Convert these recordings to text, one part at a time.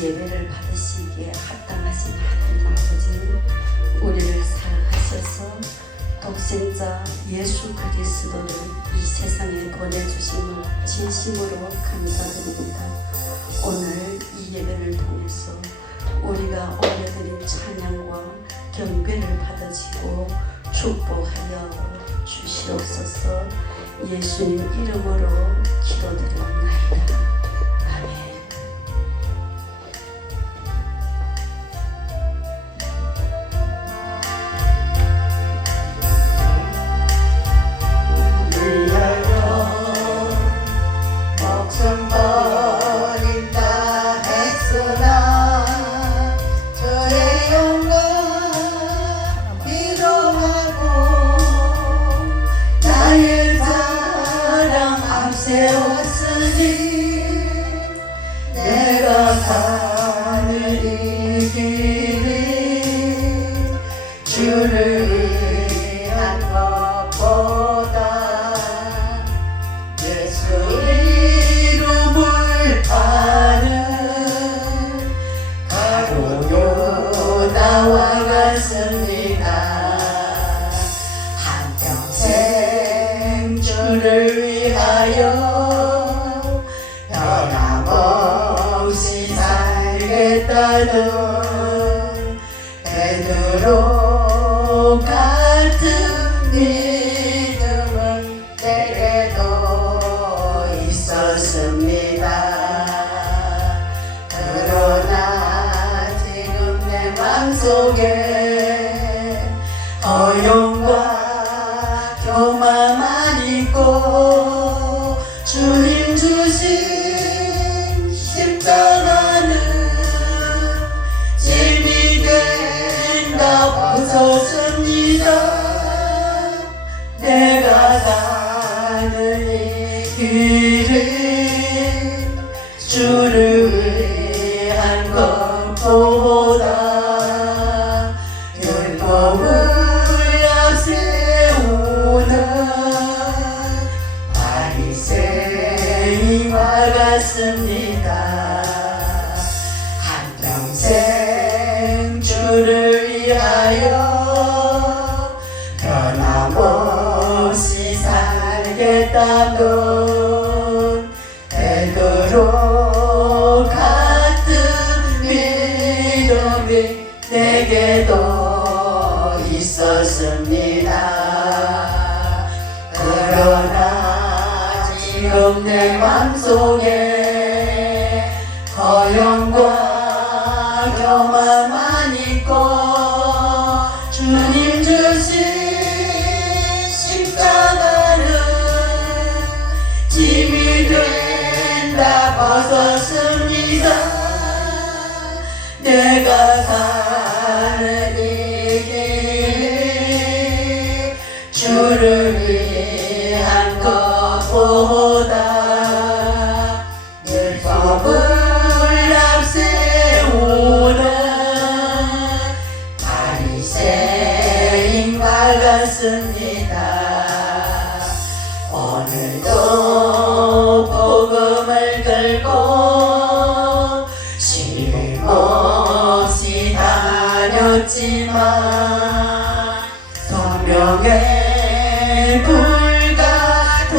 예배를 받으시기에 합당하신 하나님 아버지, 우리를 사랑하셔서 독생자 예수 그리스도를 이 세상에 보내주심을 진심으로 감사드립니다. 오늘 이 예배를 통해서 우리가 올려드린 찬양과 경배를 받아지고 축복하여 주시옵소서. 예수님 이름으로 기도드리옵나이다. 아멘. 내가 가는 이 길이 주를 위한 것보다 예수 이름을 파는 가로요 나와 같습니다. 한평생 주를 위하여 변함없이 살겠다는 베드로 같은 믿음은 내게도 있었습니다. 그러나 지금 내 맘속에 허영과 교만만 있고 주님 주신 십자가는 짐이 된다 벗었습니다. 내가 가는 이 길은 주를 위한 것보다 율법을 앞세우는 바리새인과 같습니다. 한평생 주를 위하여 변함없이 살겠다던 베드로 같은 믿음이 내게도 있었습니다. 그러나 지금 내 맘속에 허영과 교만만 있고 주님 주신 십자가는 짐이 된다 벗었습니다. 내가 가는 이 길이 주를 위한 것보다 율법을 앞세우는 바리새인과 같습니다. 오늘도 복음을 들고 쉼없이 다녔지만 성령의 불같은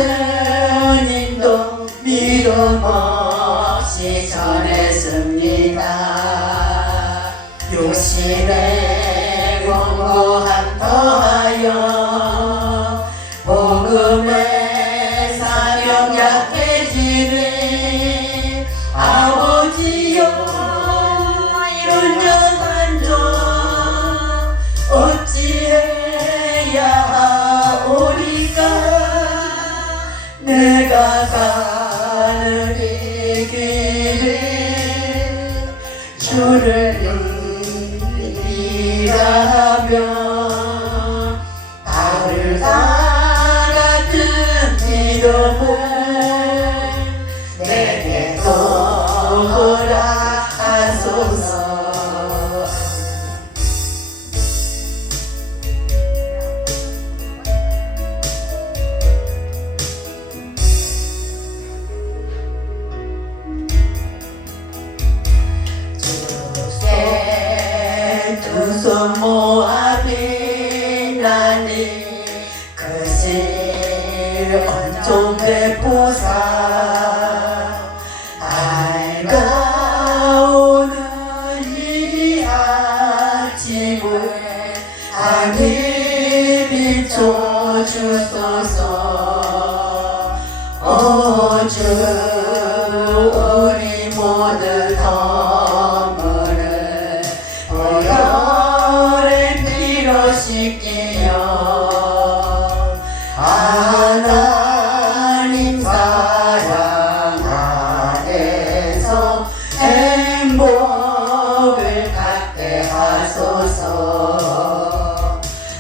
인도 믿음 없이 전했습니다. 욕심에 공고함 더하여 복음의 사명 약해지니 아버지여 연전한 종 어찌해야 하오리까. 내가 가는 이 길은 주를 위하며 바울과 같은 믿음을 내게도 허락하소서. 두 손 모아 빛나니 그실 온종 베푸사 알가오는 이 아침을 하늘 비춰주소서. 오주 우리 모두 허물을 보혈의 피로 씻기며 하나님 사랑 안에서 행복을 갖게 하소서.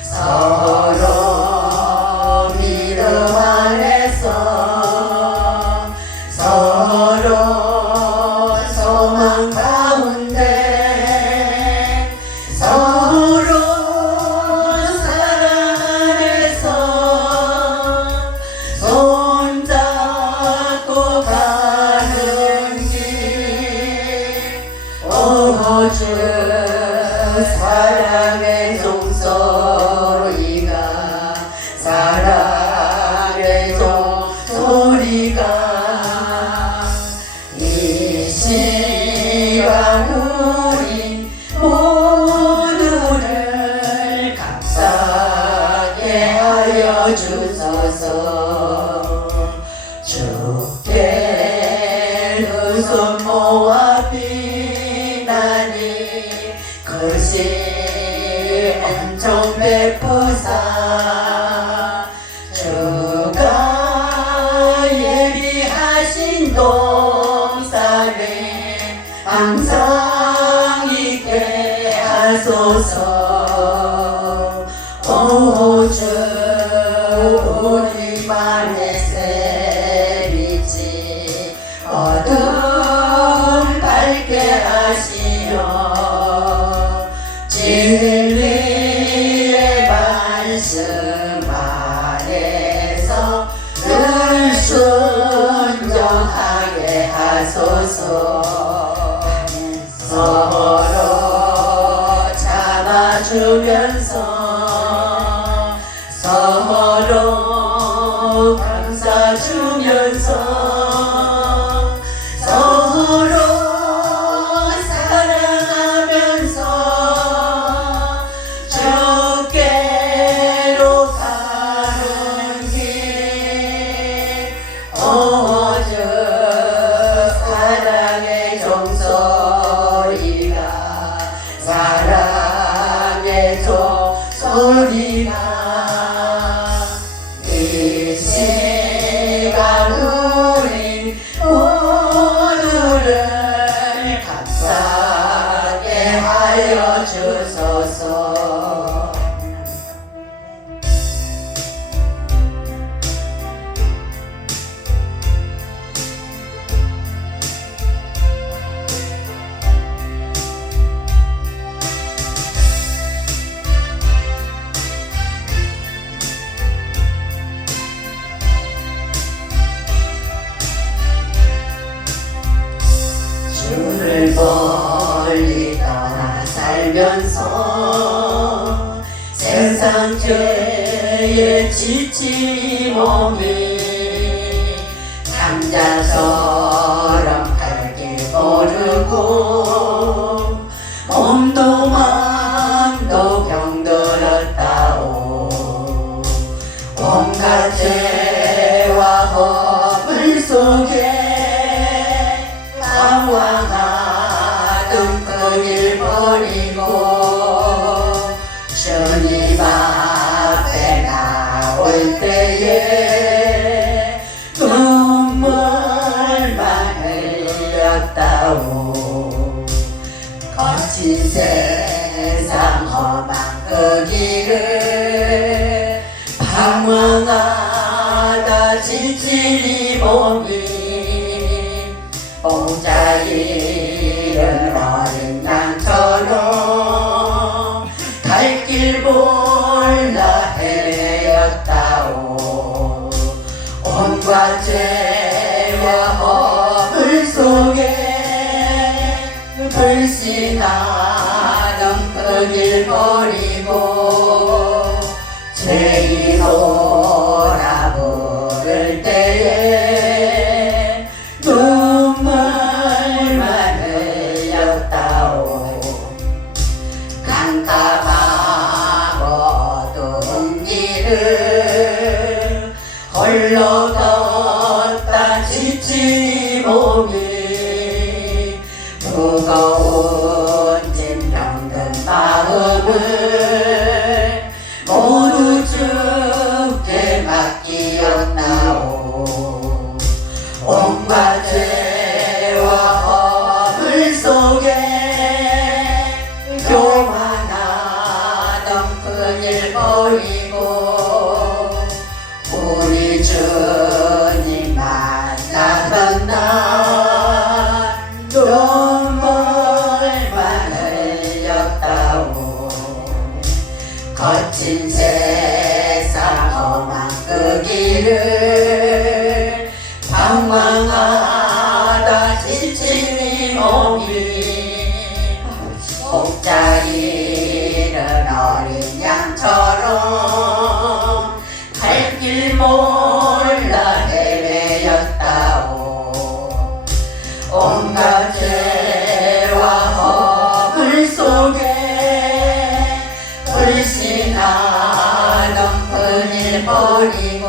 서로 믿음 안에서 서로 소망 가운데 서로 사랑 안에서 손잡고 가는 길. 오주 사랑의 종소리가 사랑의 종소리가 이 시간 우리 모두를 감사하게 하여 주소서. 주께 두 손 모아 빛나니 그시 엄청 베푸사 주가 예비하신 동산에 항상 있게 하소서. 오주 우리만의 새빛이 어둠 밝게 하시며 진리의 말씀 안에서 늘 순종하게 하소서. 서로 참아주면서 서로 감사 주면서 서로 사랑하면서 주께로 가는 길. 오주 사랑의 종소리가 사랑의 종소리가 이 시간 우리 모두를 감사하게 하여 주소서. 주를 멀리 떠나 살면서 세상 죄에 지친 몸이 남자처럼 갈 길 모르고 몸도 마음도 병들었다오. 온갖 죄와 허물 속에 방황하던 그 길 버리고 주님 앞에 나올 때에 눈물만 흘렸다오. 거친 세상 험한 그 길을 방황하다 지친 이 몸이 공자 잃은 어린 양처럼 갈 길 몰라 헤매었다오. 온갖 죄와 허물 속에 불신하는 그 길 버리고 죄인오라 부를 때에 눈물만 흘렸다오. 깜깜하고 어두운 길을 홀로 걷다 지친 몸이 무거운 짐 병든 마음을 모두 주께 맡기었나오. 온갖 죄와 허물 속에 교만하던 그 일 버리고 우리 주님 만나던 날 눈물만 흘렸다오. 거친 세상 험한 그 길을 방황하다 지친 이 몸이 목자리는 어린 양처럼 갈 길 몰라 헤매였다오. 온갖 죄와 허물 속에 불신하던 그 일 버리고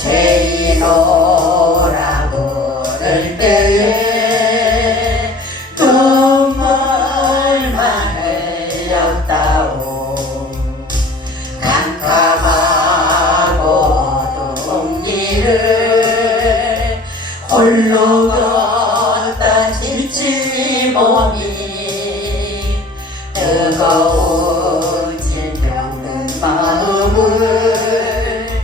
죄인오라 부를 때에 눈물만 흘렸다오. 깜깜하고 어두운 길을 홀로 걷다 지친 이 몸이 뜨거운 질병든 마음을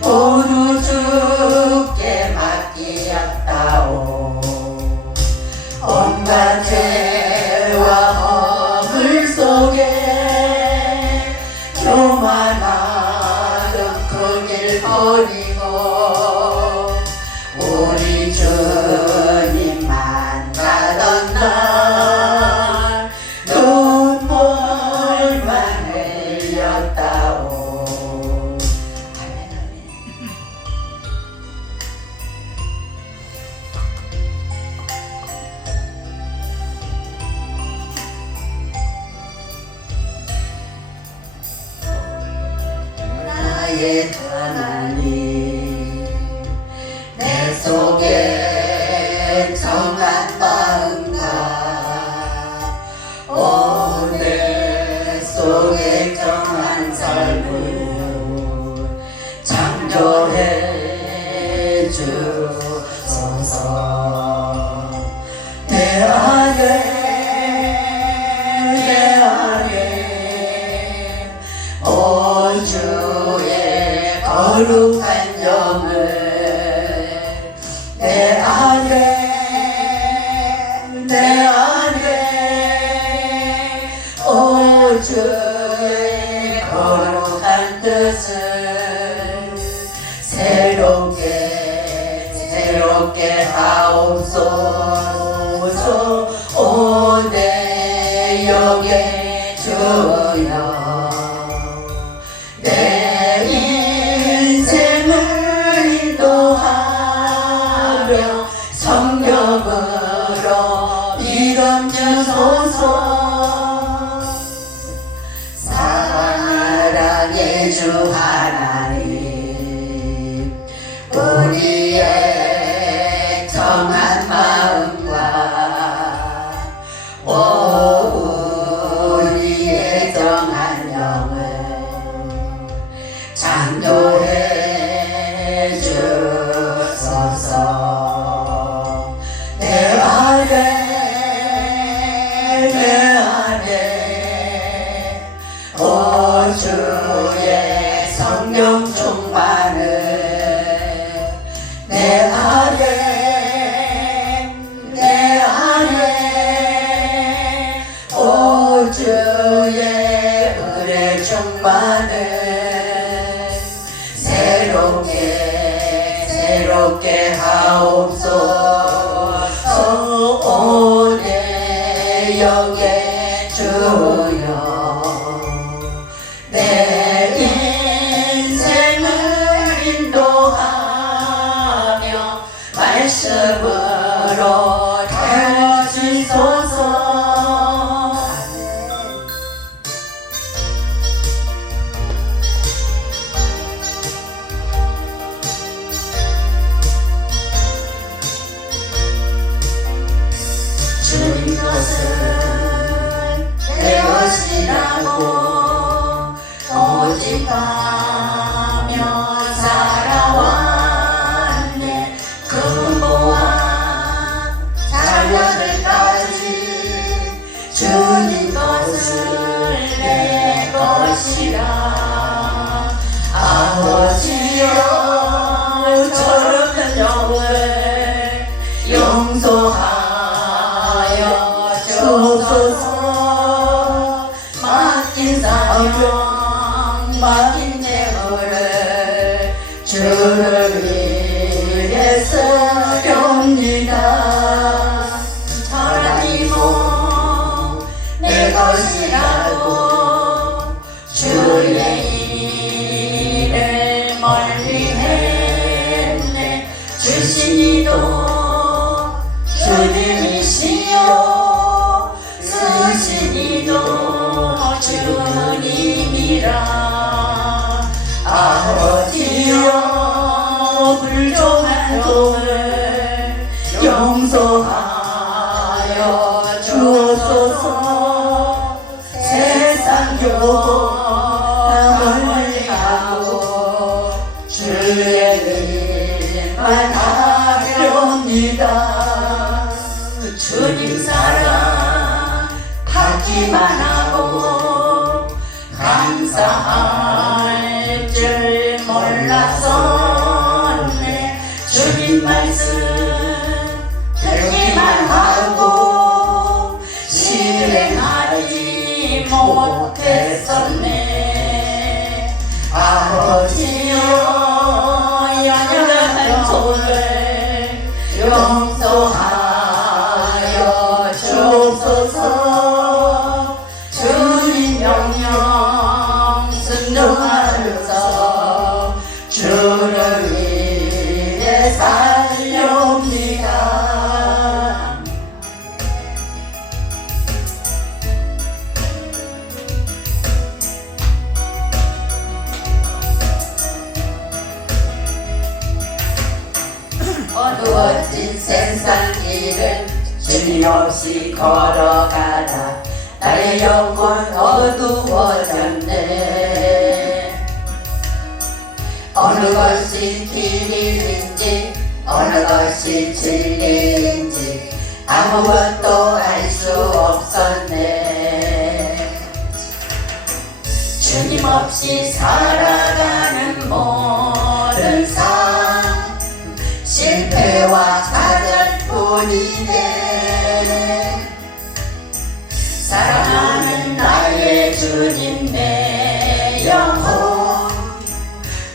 모두 주께 맡기었다오. 온갖 죄와 허물 속에 교만하던 그 길 버리고 우리 주님 만나던 날 눈물만 흘렸다오. 나의 하나님, 내 속에 정한 마음과 내 속에 정한 삶을 창조해 주소서. 내 안에 오 주의 거룩한 영을 내 안에 오 주의 거룩한 뜻을 새롭게 하옵소서. 오 내 영의 주여, 내 인생을 인도하며 성령으로 믿음 주소서. 사랑의 주 하나님, 우리의 정한 마음과 우리의 정한 영을 창조해 주소서. 내 안에 오 주의 성령 충만을 내 안에 오 주의 은혜 충만을 새롭게 하옵소서. 오 내 영의 주여 내 인생을 인도하며 말씀으로 태워주소서. 주님 것은 내 것이라고 오직 가며 살아왔네. 근보와 자녀들까지 주님 것을 내 것이라. 아버지여 저런 영을 용서하여 주소서. 맡긴 사명 맡긴 재물을 주를 위해 쓰렵니다. 저런 이모 내 것이라고 주의 일을 멀리 했네. 주신 이도 주님이시요 쓰신 이도 주님이라. 아버지여 불종한 종을 용서하여 주소서. 세상 요구 멀리하고 주의 일만 하렵니다. 주님 사랑 받기만 하고 감사할 줄 몰랐었네. 주님 말씀 듣기만 하고 실행하지 못했었네. 아버지여 연약한 종을 용서하여 주소서. 주님 명령 순종하여서 주를 위해 살렵니다. 어두워진 세상 길을 주님 없이 걸어가다 나의 영혼 어두워졌네. 어느 것이 길인지 어느 것이 진리인지 아무것도 알 수 없었네. 주님 없이 살아가는 모든 삶 실패와 좌절뿐이네. 사랑하는 나의 주님 내 영혼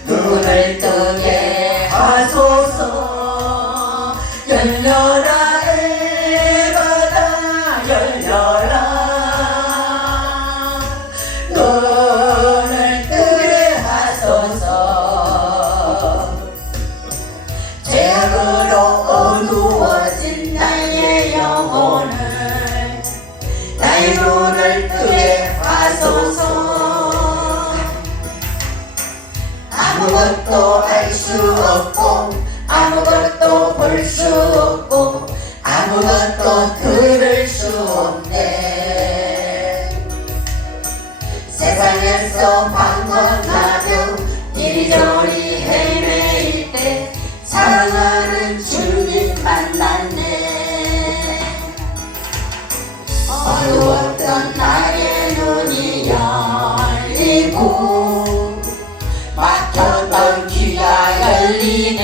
눈을 뜨게 하소서. 열려라 에바다 열려라. 눈을 뜨게 하소서. 죄악으로 어두워진 나의 영혼을 나의 눈을 뜨게 하소서. 아무것도 알 수 없고 아무것도 볼 수 없고 아무것도 들을 수 없네. 세상에서 방황하며 이리저리 헤매일 때 사랑하는 주님 만났네. 어두웠던 나의 눈이 열리고 막혔던 귀가 열리네.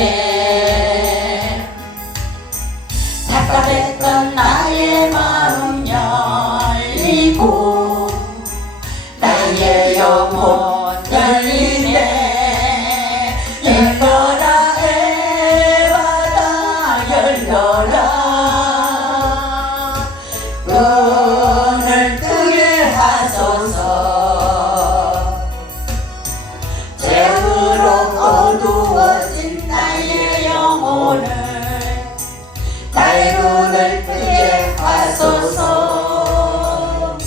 답답했던 나의 마음 열리고 나의 영혼 열리네. 열려라 에바다 열려라. 눈을 뜨게 하소서.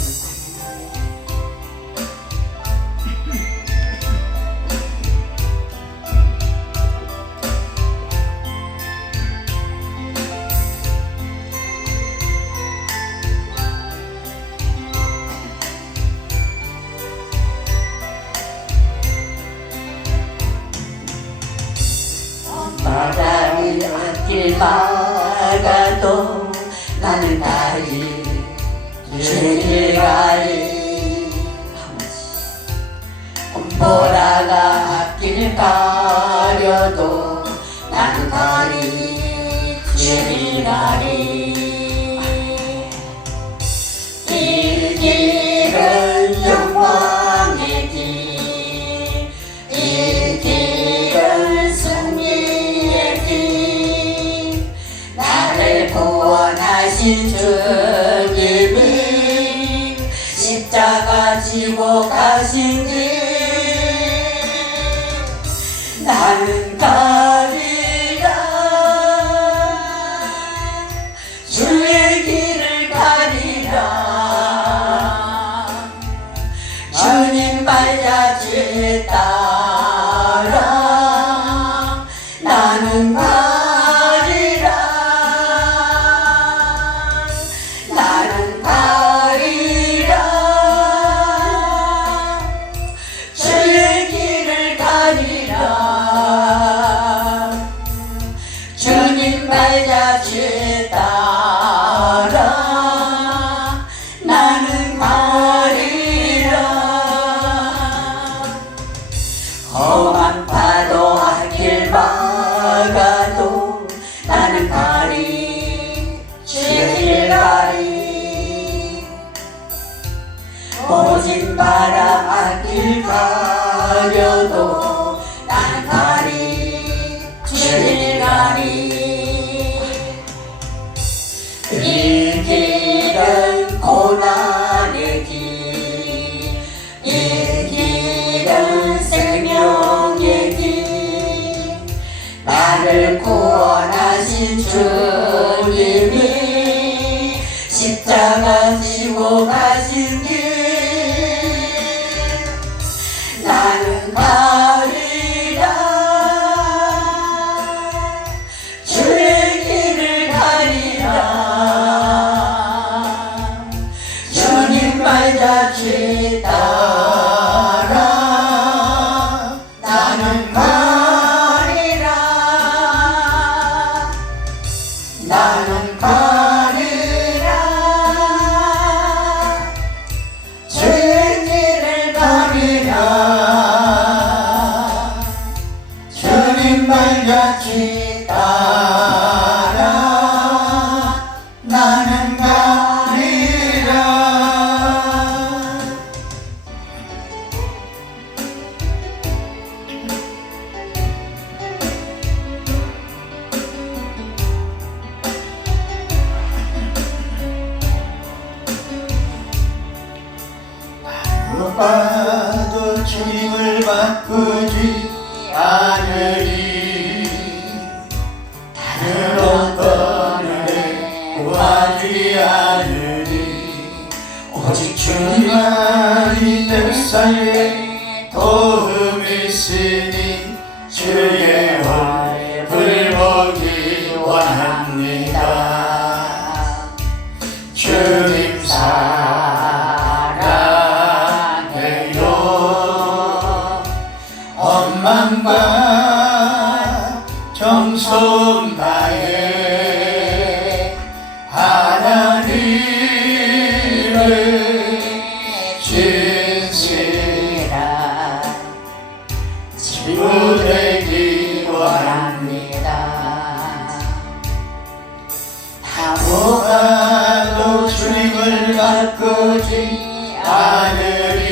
바람이 길 막아도 나는 가리 주길 가리. 보라가 길 가려도 나는 가리 주길 가리. 이 길은 영광의 길, 이 길은 승리의 길. 나를 구원하신 주님이 십자가 지고 가신 길. 나는 가리라 주의 길을 가리라. 주님 발자취 따라 나는 가리라. 나는 가리라 주의 길을 가리라. 주님 발자취 따라 나는 가리라. 험한 파도 앞길 막아도 나는 가리 주의 길 가리. 모진 바람 앞길 가려도 나는 가리 주의 길 가리. 이 길은 고난의 길, 이 길은 생명의 길. 나를 구원하신 주님이 십자가 지고 가신 길. 나는 가리라 주의 길을 가리라. 주님 발자취 따라 나는 가리라. 나는 가리라 주의 길을 가리라. 주님 발자취 따라 나는 가리라. 봐도 주님을 바꾸지 않으리. 다른 어떤 은혜 구하지 않으리. 오직 주님만이 내 삶에 도움이 있으니 주의 얼굴 보기 원합니다. 주님 사랑해요. 엄마과 정성 다해 하나님을 신실한 친구 되기 원합니다. 아무가도 주님을 바꾸지 않으리.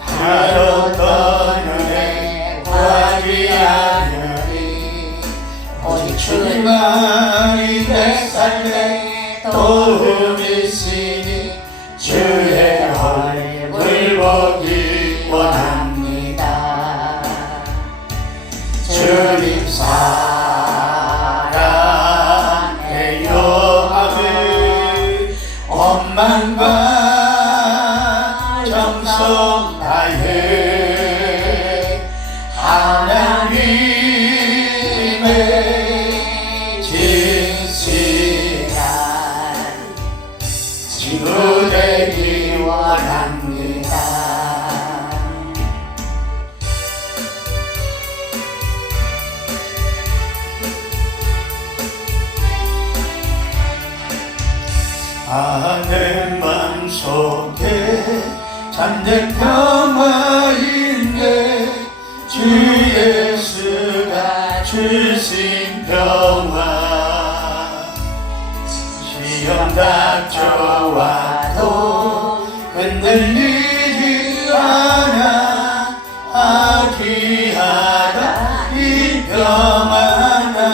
다른 어떤 은혜 구하지 않으리. 오직 주님만이 내 삶에 도움이 있으니 주의 얼굴 보기 원합니다. 주님 사랑해요. 만과 정성 다해 하나님의 진실한 친구 되기 원합니다. 내 맘속에 잠든 평화인데 주 예수가 주신 평화 시험 닥쳐와도 흔들리지 않아 귀하다 이 평화나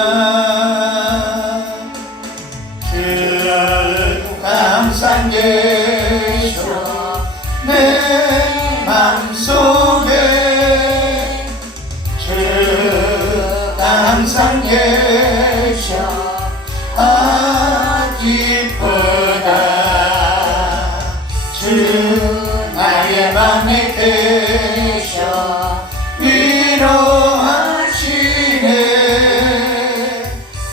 항상 계셔 내 맘속에 주가 항상 계셔 기쁘다 주 나의 맘에 계셔 위로하시네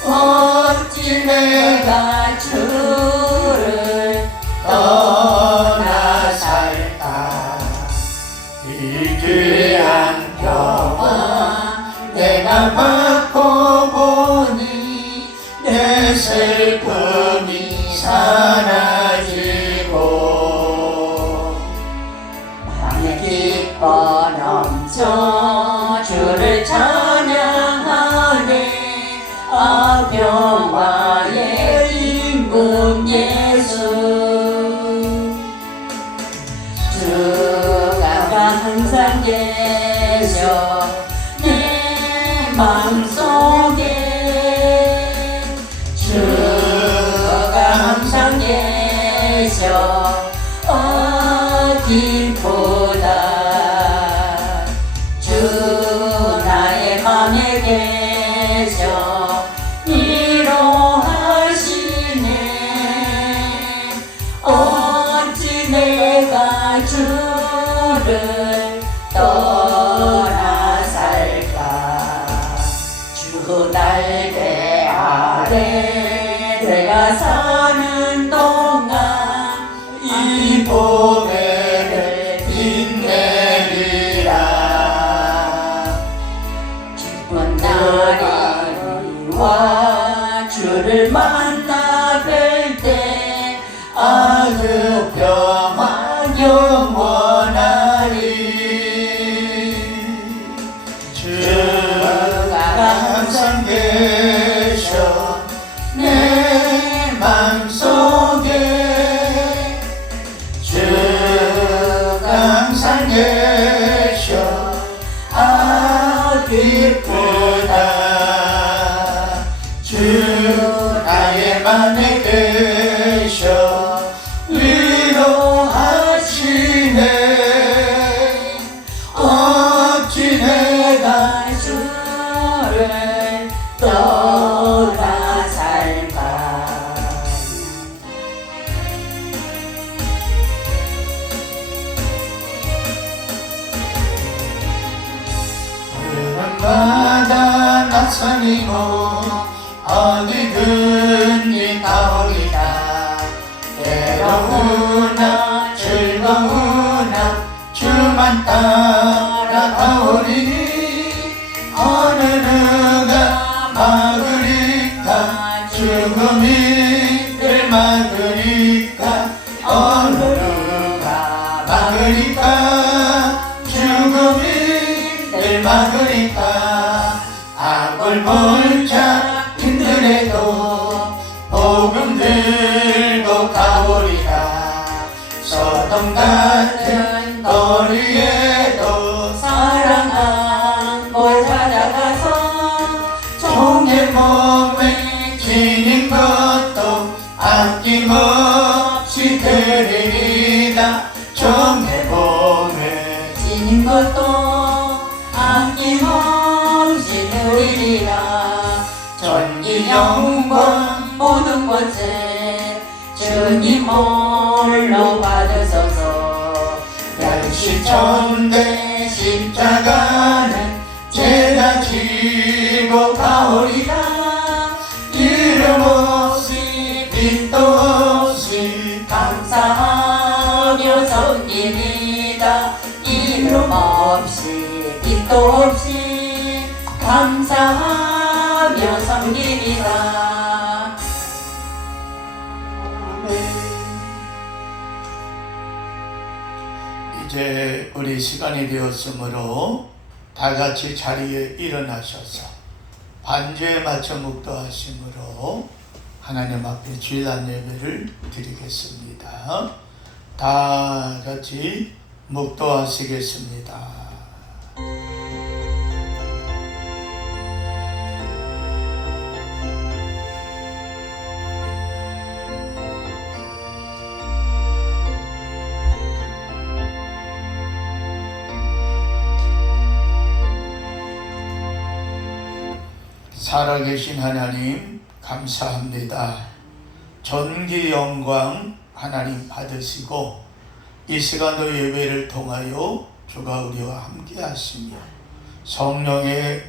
어찌 내가 주를 떠나 살까 이 귀한 평화 내가 받고 보니 내 슬픔이 사라지고 맘에 기뻐 넘쳐 주를 찬양하네 평화의 임금 예수 주가 항상 계셔 내 맘속에 주가 항상 계셔 기쁘다 주 나의 맘에 계셔 위로하시네 어찌 내가 주를 떠나 살까 주 날개 아래 내가 사는 동안 이 보배를 빛내리라 기쁜 날이 와 주를 만나 뵐 때 그 평화 영원하리 주가 항상 계셔 내 맘속에 주가 항상 계셔 기쁘다 주 나의 맘에 계셔 위로하시네 어찌 내가 주를 떠나 살까 바다 낯선이고 어디든지 가오리다 괴로우나 즐거우나 주만 따라가오리니 어느 누가 막으리까 죽음이 늘 막으리까 어느 누가 막으리까 죽음이 늘 막으리까 악을 볼자 힘들어도 복음 들고 가오리라 서동 같은 거리에도 사랑한 곳 찾아가서 종의 몸에 지닌 것도 아낌없이 드리리다 종의 몸에 지닌 것도 아낌없이 드리리라 전기 영광 모든 것에 주님 홀로 받으소서. 열시천대 십자가는 제가 지고 가오리라. 이름 없이 빛도 없이 감사하며 섬기리다. 이름 없이 빛도 없이 감사하며 섬기리다. 이제 우리 시간이 되었으므로 다 같이 자리에 일어나셔서 반주에 맞춰 묵도하심으로 하나님 앞에 주일날 예배를 드리겠습니다. 다 같이 묵도하시겠습니다. 살아계신 하나님 감사합니다. 전기 영광 하나님 받으시고 이 시간도 예배를 통하여 주가 우리와 함께 하시며 성령의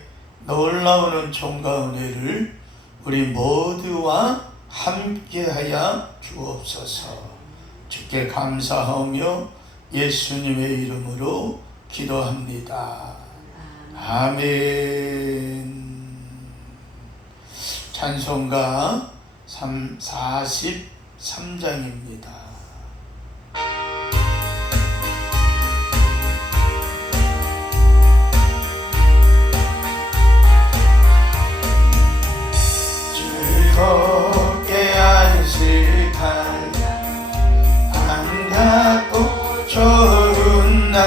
놀라운 은총과 은혜를 우리 모두와 함께하여 주옵소서. 주께 감사하며 예수님의 이름으로 기도합니다. 아멘. 찬송가 43장입니다. 즐겁게 안식하여 안 닫고 좋은 날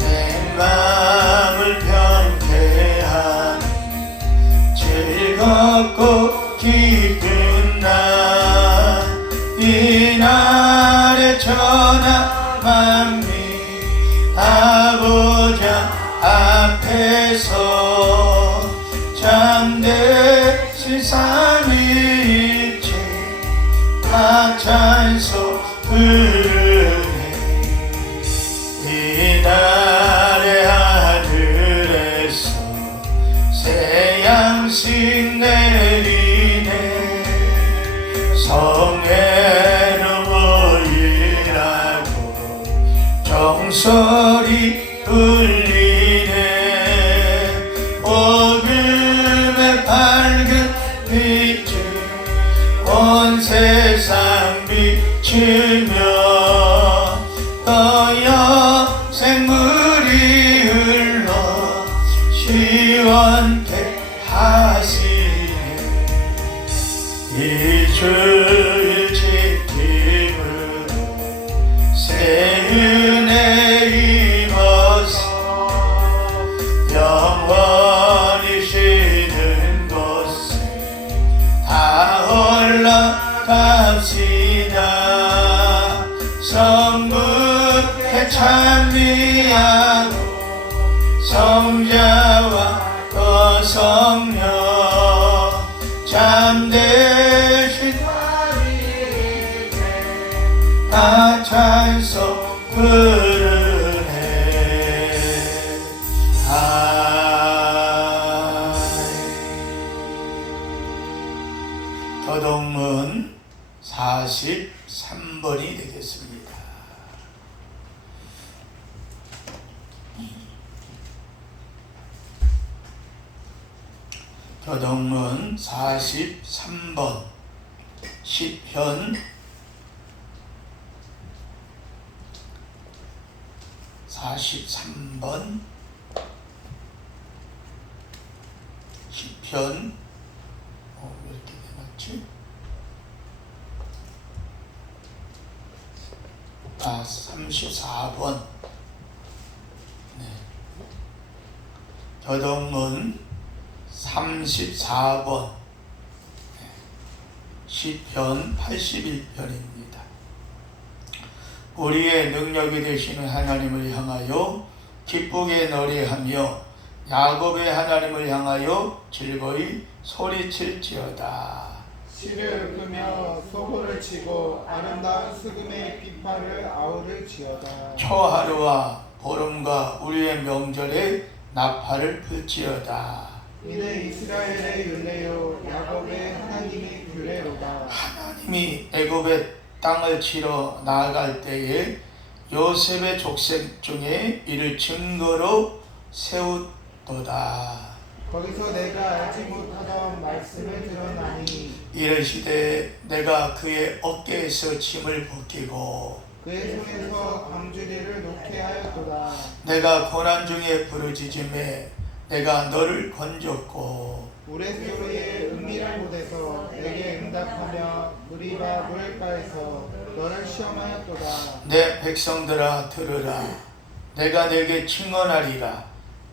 내 마음을 변케하니 즐겁고 기쁜 날 이날의 전하 만미 아버자 앞에서 잠대신 삼위일체 다 찬송 부르네. 이날의 하늘에서 새 양식 내리네. 성회로 모이라고 정소리 울리네. 어둠의 밝은 빛을 온 세상 비추며 떠여 생물이 흘러 시원케 하시네. 이 주일 지킴으로 새 은혜 입어서 영원히 쉬는 곳에 다 올라갑시다. 성부께 찬미하고 성자와 또 성령 잠대신 다 찬송 부르네. 교동문 43번이 되겠습니다. 교동문 43번 시편 43번 시편 왜 이렇게 되었지? 34번 네. 교동문 34번 시편 81편입니다. 우리의 능력이 되시는 하나님을 향하여 기쁘게 노래하며 야곱의 하나님을 향하여 즐거이 소리칠지어다. 씨를 끄며 소고를 치고 아름다운 수금의 빗발을 아우를지어다. 초하루와 보름과 우리의 명절에 나팔을 불지어다. 이는 이스라엘의 율례요 야곱의 하나님의 규례로다. 하나님이 애굽의 땅을 치러 나아갈 때에 요셉의 족속 중에 이를 증거로 세우도다. 거기서 내가 알지 못하던 말씀을 드러나니 이르시되 내가 그의 어깨에서 짐을 벗기고 그의 손에서 광주리를 놓게 하였도다. 내가 고난 중에 부르짖음에 내가 너를 건졌고 우레소리의 은밀한 곳에서 내게 응답하며 무리바 물가에서 너를 시험하였도다. 내 백성들아 들으라. 내가 내게 증언하리라.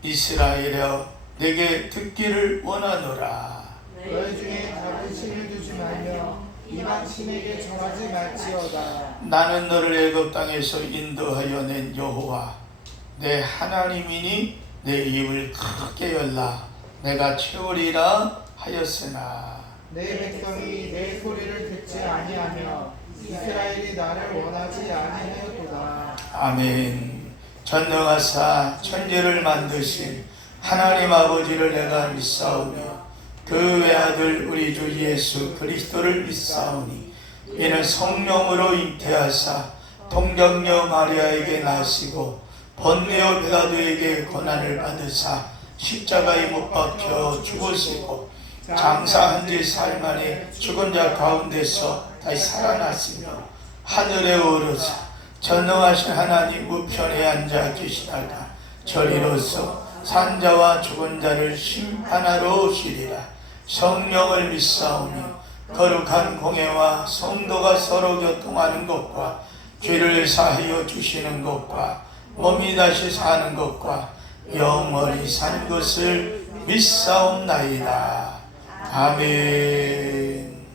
이스라엘여 내게 듣기를 원하노라. 너희 중에 다른 신을 두지 말며 이방 신에게 절하지 말지어다. 나는 너를 애굽 땅에서 인도하여 낸 여호와 내 하나님이니 내 입을 크게 열라. 내가 채우리라 하였으나 내 백성이 내 소리를 듣지 아니하며 이스라엘이 나를 원하지 아니하였도다. 아멘. 전능하사 천지를 만드신 하나님 아버지를 내가 믿사오며 그 외아들 우리 주 예수 그리스도를 믿사오니 이는 성령으로 잉태하사 동정녀 마리아에게 나시고 본네오 빌라도에게 고난을 받으사 십자가에 못 박혀 죽으시고 장사한 지 사흘 만에 죽은 자 가운데서 다시 살아났으며 하늘에 오르사 전능하신 하나님 우편에 앉아 계시다가 저리로서 산자와 죽은 자를 심판하러 오시리라. 성령을 믿사오며 거룩한 공회와 성도가 서로 교통하는 것과 죄를 사하여 주시는 것과 몸이 다시 사는 것과 영원히 산 것을 믿사옵나이다. 아멘.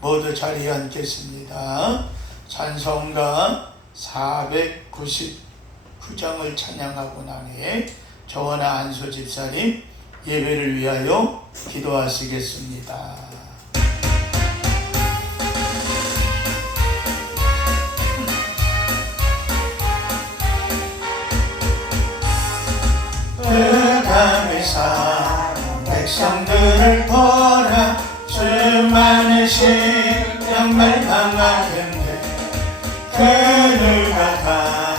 모두 자리에 앉겠습니다. 찬송가 499장을 찬양하고 난 후에 저와 안수 집사님 예배를 위하여 기도하시겠습니다. 흑암의 산 백성들을 보라. 수많은 심령만 당하는데 그들과 다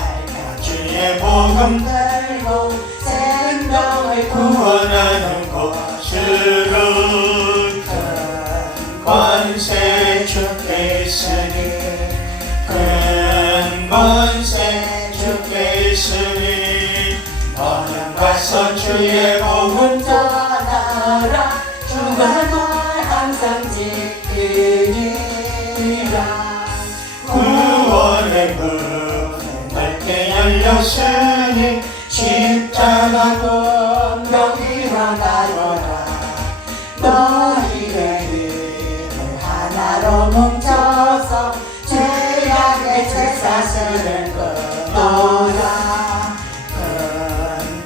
주의 복음 들고 생명을 구원하는 것으로 큰 권세 주께 있으니 큰 권세 주께 있으니 너는 가서 주의 복음 전하라. 주가 널 항상 지키리라. 구원의 문 넓게 열렸으니 십자가 공평히 일어나거라. 너희의 힘을 하나로 뭉쳐서 죄악의 죄사슬을 끊노라. 큰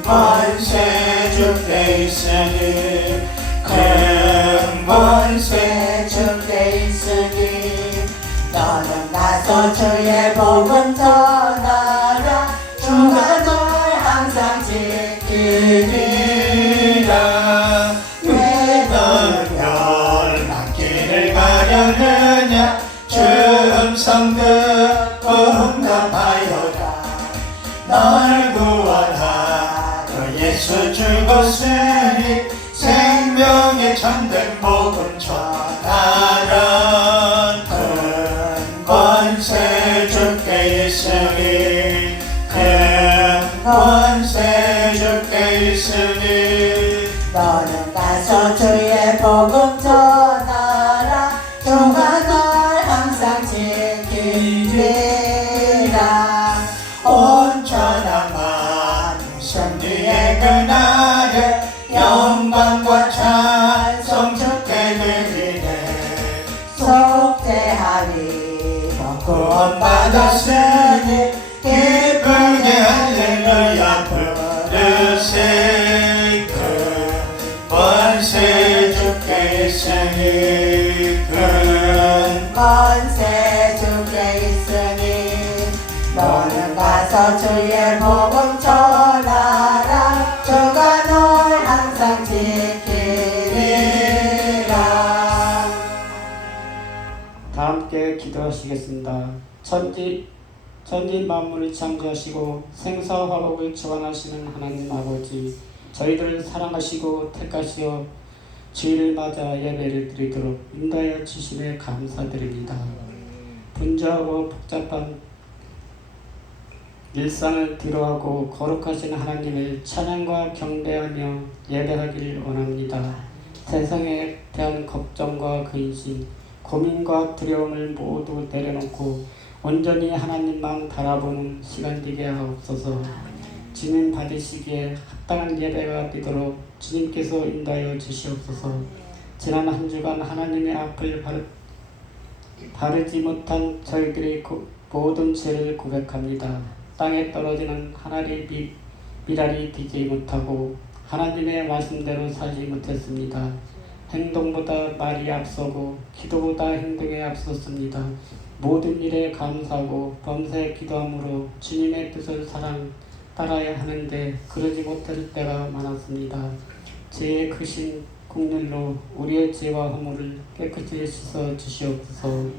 권세 주께 있으니 큰 권세 주께 있으니 너는 가서 주의 복음 전하라. 주가 널 항상 지키리라. 왜 너는 멸망길을 가려느냐 주 음성 듣고 응답하여라. 널 구원하러 예수 죽었으니 생명의 참된 복음 전하라. 큰 권세 주께 있으니 큰 권세 주께 있으니 너는 가서 주의 복음 전하라. 주가 널 항상 지키리라. 온전한 만성 뒤에 그날에 영광과 찬송 주께 드리네. 속죄하리 너 구원받았으니 기쁘게 할렐루야 부르세. 그 권세 주께 있으니 그 권세 주께 있으니 너는 가서 주의 복음 전하라. 주가 널 항상 지키리라. 다 함께 기도하시겠습니다. 천지 만물을 창조하시고 생사와 화복을 주관하시는 하나님 아버지, 저희들을 사랑하시고 택하시어 주일을 맞아 예배를 드리도록 인도하여 주심에 감사드립니다. 분주하고 복잡한 일상을 뒤로하고 거룩하신 하나님을 찬양과 경배하며 예배하기를 원합니다. 세상에 대한 걱정과 근심, 고민과 두려움을 모두 내려놓고 온전히 하나님만 바라보는 시간 되게 하옵소서. 주님 받으시기에 합당한 예배가 되도록 주님께서 인도하여 주시옵소서. 지난 한 주간 하나님의 앞을 바르지 못한 저희들의 모든 죄를 고백합니다. 땅에 떨어지는 하나님의 미랄이 되지 못하고 하나님의 말씀대로 살지 못했습니다. 행동보다 말이 앞서고 기도보다 행동에 앞섰습니다. 모든 일에 감사하고 범사에 기도함으로 주님의 뜻을 따라야 하는데 그러지 못할 때가 많았습니다. 죄의 크신 국률로 우리의 죄와 허물을 깨끗이 씻어 주시옵소서.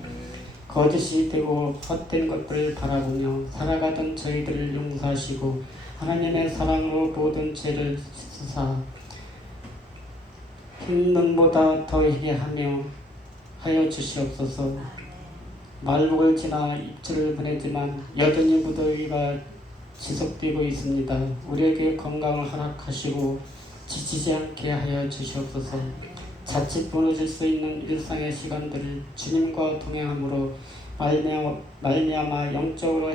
거짓이 되고 헛된 것들을 바라보며 살아가던 저희들을 용서하시고 하나님의 사랑으로 모든 죄를 씻으사 흰 눈보다 더 희게 하여 주시옵소서. 말복을 지나 입주를 보내지만 여전히 무더위가 지속되고 있습니다. 우리에게 건강을 허락하시고 지치지 않게 하여 주시옵소서. 자칫 무너질 수 있는 일상의 시간들을 주님과 동행함으로 말미암아 영적으로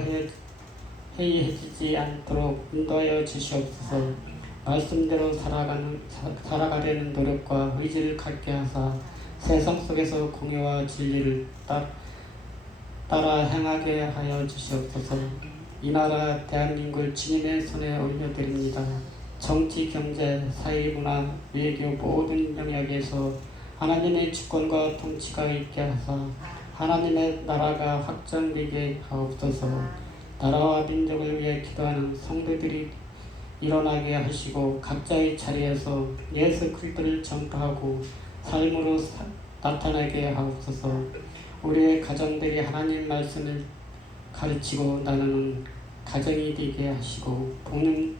해이해지지 않도록 인도하여 주시옵소서. 말씀대로 살아가려는 노력과 의지를 갖게 하사 세상 속에서 공의와 진리를 따라 행하게 하여 주시옵소서. 이 나라 대한민국을 주님의 손에 올려드립니다. 정치, 경제, 사회, 문화, 외교 모든 영역에서 하나님의 주권과 통치가 있게 하사 하나님의 나라가 확장되게 하옵소서. 나라와 민족을 위해 기도하는 성도들이 일어나게 하시고 각자의 자리에서 예수 그리스도를 전파하고 삶으로 나타나게 하옵소서. 우리의 가정들이 하나님 말씀을 가르치고 나누는 가정이 되게 하시고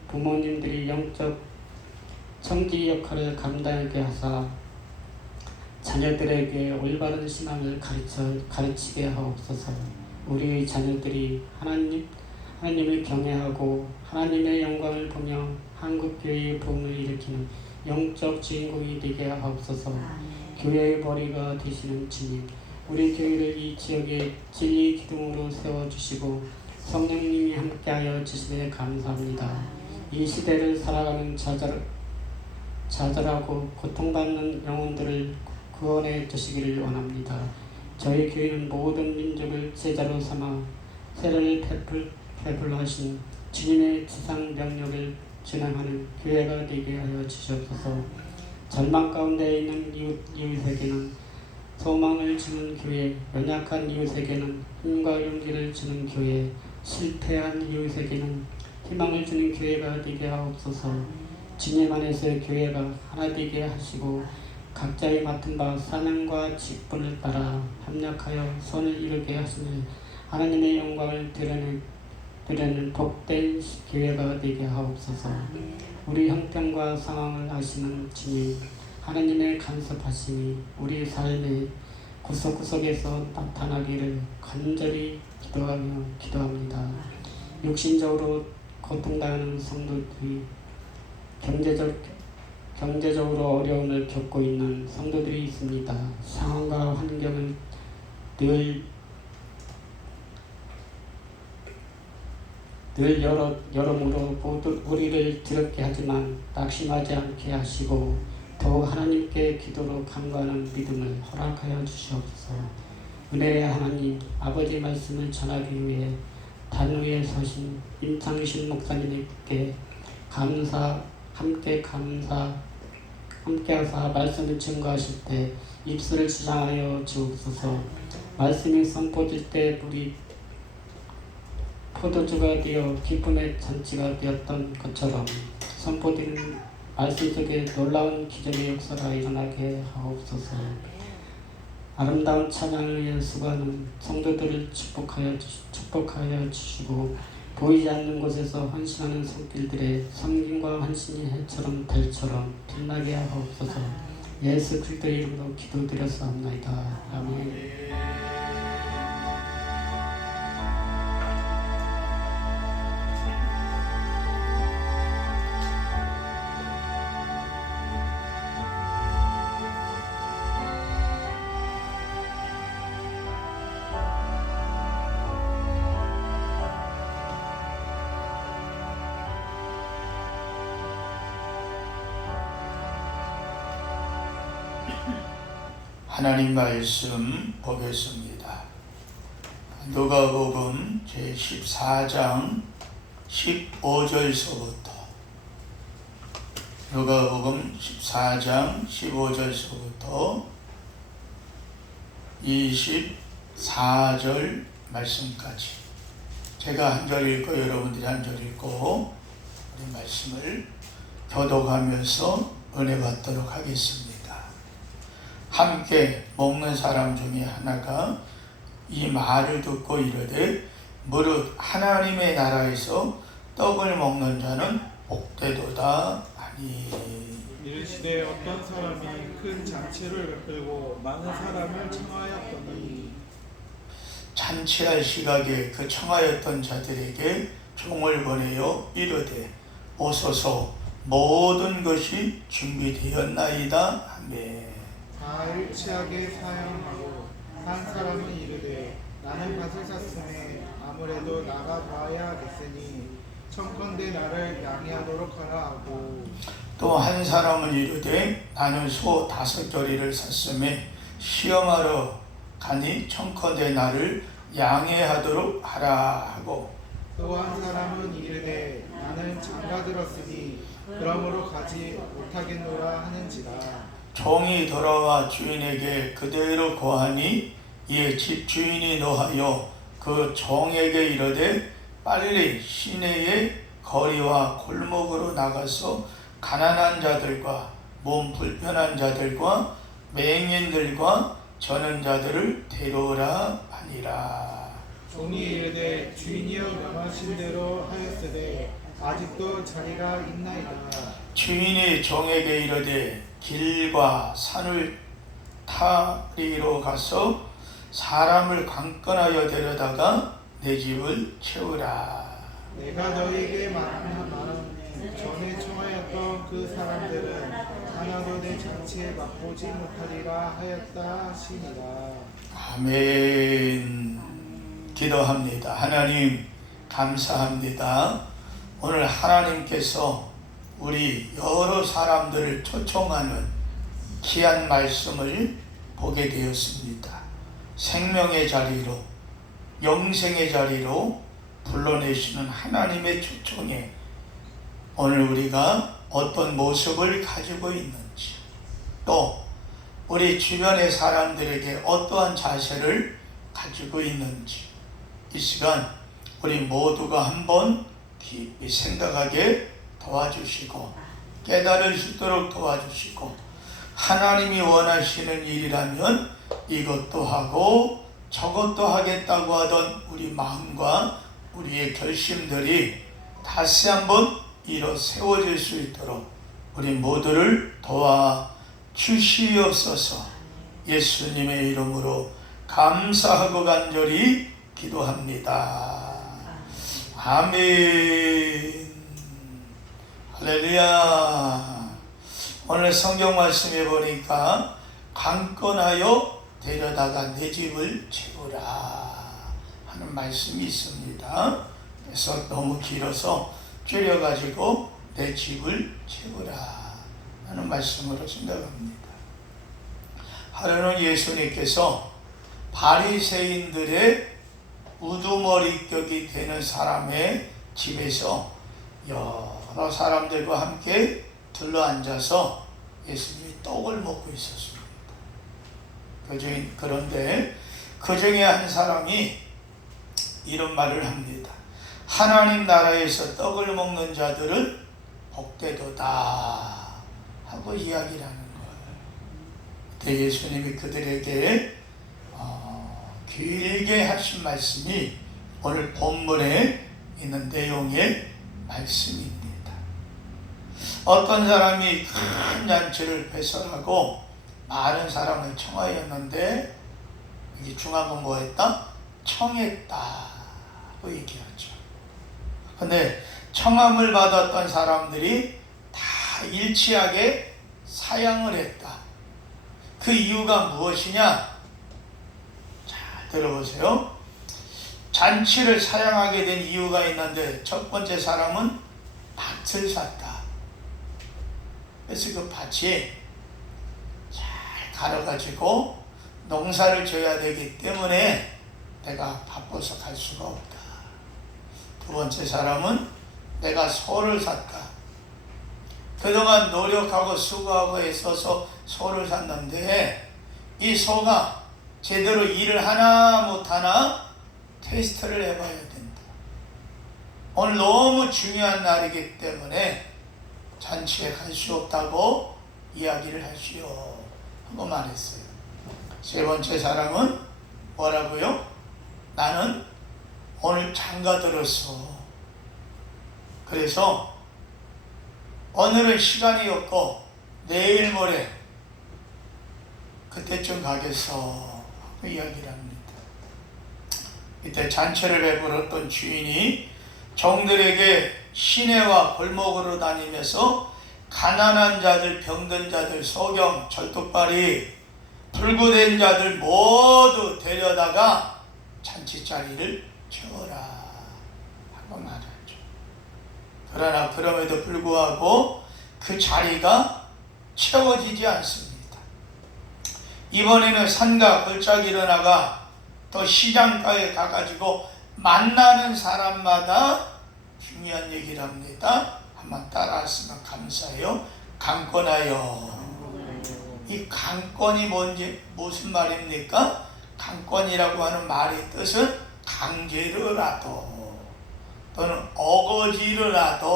부모님들이 영적 청지 역할을 감당하게 하사 자녀들에게 올바른 신앙을 가르치게 하옵소서. 우리의 자녀들이 하나님을 경외하고 하나님의 영광을 보며 한국교회의 부흥을 일으키는 영적 주인공이 되게 하옵소서. 교회의 머리가 되시는 주님, 우리 교회를 이 지역의 진리 기둥으로 세워주시고 성령님이 함께하여 주시에 감사합니다. 이 시대를 살아가는 좌절하고 고통받는 영혼들을 구원해 주시기를 원합니다. 저희 교회는 모든 민족을 제자로 삼아 세례를 베풀하신 주님의 지상 명령을 준행하는 교회가 되게 하여 주시옵소서. 절망 가운데 있는 이웃에게는 소망을 주는 교회, 연약한 이웃에게는 힘과 용기를 주는 교회, 실패한 이웃에게는 희망을 주는 교회가 되게 하옵소서. 주님 안에서의 교회가 하나 되게 하시고 각자의 맡은 바 사명과 직분을 따라 협력하여 선을 이루게 하시니 하나님의 영광을 드러내는 복된 교회가 되게 하옵소서. 우리 형편과 상황을 아시는 주님, 하나님의 간섭하심이 우리 삶의 구석구석에서 나타나기를 간절히 기도합니다. 육신적으로 고통당하는 성도들이 경제적으로 어려움을 겪고 있는 성도들이 있습니다. 상황과 환경은 늘 여러모로 모두 우리를 두렵게 하지만 낙심하지 않게 하시고 더욱 하나님께 기도로 간구하는 믿음을 허락하여 주시옵소서. 은혜의 하나님, 아버지 말씀을 전하기 위해 단위에 서신 임창신 목사님께 함께 함께하사 말씀을 증거하실 때 입술을 주장하여 주옵소서. 말씀이 선포될 때 물이 포도주가 되어 기쁨의 잔치가 되었던 것처럼 선포되는 말씀 속에 놀라운 기적의 역사가 일어나게 하옵소서. 아름다운 찬양을 위해 수고하는 성도들을 축복하여 주시고 보이지 않는 곳에서 헌신하는 손길들의 섬김과 헌신이 해처럼 달처럼 빛나게 하옵소서. 예수 그리스도의 이름으로 기도드렸사옵나이다. 아멘. 하나님 말씀 보겠습니다. 누가복음 제14장 15절서부터 누가복음 14장 15절서부터 24절 말씀까지 제가 한 절 읽고 여러분들이 한 절 읽고 우리 말씀을 교독하면서 은혜 받도록 하겠습니다. 함께 먹는 사람 중에 하나가 이 말을 듣고 이르되 무릇 하나님의 나라에서 떡을 먹는 자는 복되도다 하니. 이르시되 어떤 사람이 큰 잔치를 베풀고 많은 사람을 청하였더니 잔치할 시각에 그 청하였던 자들에게 종을 보내어 이르되 오소서 모든 것이 준비되었나이다 하매. 다 일치하게 사양하고 한 사람은 이르되 나는 밭을 샀으니 아무래도 나가 봐야겠으니 청컨대 나를 양해하도록 하라 하고 또 한 사람은 이르되 나는 소 5조리를 샀음에 시험하러 가니 청컨대 나를 양해하도록 하라 하고 또 한 사람은 이르되 나는 장가들었으니 그러므로 가지 못하겠노라 하는지라. 종이 돌아와 주인에게 그대로 고하니 이에 집 주인이 노하여 그 종에게 이르되 빨리 시내의 거리와 골목으로 나가서 가난한 자들과 몸 불편한 자들과 맹인들과 저는 자들을 데려오라 하니라. 종이 이르되 주인이여 명하신 대로 하였으되 아직도 자리가 있나이다. 주인이 종에게 이르되 길과 산을 타리로 가서 사람을 강권하여 데려다가 내 집을 채우라. 내가 너에게 말하노니 전에 청하였던 그 사람들은 하나도 내 잔치에 맛보지 못하리라 하였다 하시니라. 아멘. 기도합니다. 하나님 감사합니다. 오늘 하나님께서 우리 여러 사람들을 초청하는 귀한 말씀을 보게 되었습니다. 생명의 자리로, 영생의 자리로 불러내시는 하나님의 초청에 오늘 우리가 어떤 모습을 가지고 있는지, 또 우리 주변의 사람들에게 어떠한 자세를 가지고 있는지 이 시간 우리 모두가 한번 깊이 생각하게 도와주시고 깨달을 수 있도록 도와주시고, 하나님이 원하시는 일이라면 이것도 하고 저것도 하겠다고 하던 우리 마음과 우리의 결심들이 다시 한번 일어 세워질 수 있도록 우리 모두를 도와주시옵소서. 예수님의 이름으로 감사하고 간절히 기도합니다. 아멘. 할렐루야. 오늘 성경 말씀에 보니까 강권하여 데려다가 내 집을 채우라 하는 말씀이 있습니다. 그래서 너무 길어서 줄여가지고 내 집을 채우라 하는 말씀으로 생각합니다. 하루는 예수님께서 바리새인들의 우두머리격이 되는 사람의 집에서 여러 사람들과 함께 둘러앉아서 예수님이 떡을 먹고 있었습니다. 그런데 그 중에 한 사람이 이런 말을 합니다. 하나님 나라에서 떡을 먹는 자들은 복되도다 하고 이야기를 하는 거예요. 그때 예수님이 그들에게 길게 하신 말씀이 오늘 본문에 있는 내용의 말씀입니다. 어떤 사람이 큰 잔치를 배설하고 많은 사람을 청하였는데, 여기 중앙은 뭐했다? 청했다고 얘기하죠. 근데 청함을 받았던 사람들이 다 일치하게 사양을 했다. 그 이유가 무엇이냐? 잘 들어보세요. 잔치를 사양하게 된 이유가 있는데, 첫 번째 사람은 밭을 샀다. 그래서 그 밭이 잘 갈아가지고 농사를 져야 되기 때문에 내가 바빠서 갈 수가 없다. 두 번째 사람은 내가 소를 샀다. 그동안 노력하고 수고하고 애써서 소를 샀는데 이 소가 제대로 일을 하나 못하나 테스트를 해봐야 된다. 오늘 너무 중요한 날이기 때문에 잔치에 갈 수 없다고 이야기를 하시오 하고 말했어요. 세 번째 사람은 뭐라고요? 나는 오늘 장가 들었어. 그래서 오늘은 시간이 없고 내일 모레 그때쯤 가겠어 하고 이야기를 합니다. 이때 잔치를 베풀었던 주인이 종들에게 시내와 골목으로 다니면서 가난한 자들, 병든 자들, 소경, 절뚝발이, 불구된 자들 모두 데려다가 잔치 자리를 채워라 하고 말하죠. 그러나 그럼에도 불구하고 그 자리가 채워지지 않습니다. 이번에는 산과 골짜기로 나가 또 시장가에 가가지고 만나는 사람마다 중요한 얘기를 합니다. 한번 따라하시면 감사해요. 강권하여. 이 강권이 뭔지 무슨 말입니까? 강권이라고 하는 말의 뜻은 강제로라도 또는 어거지로라도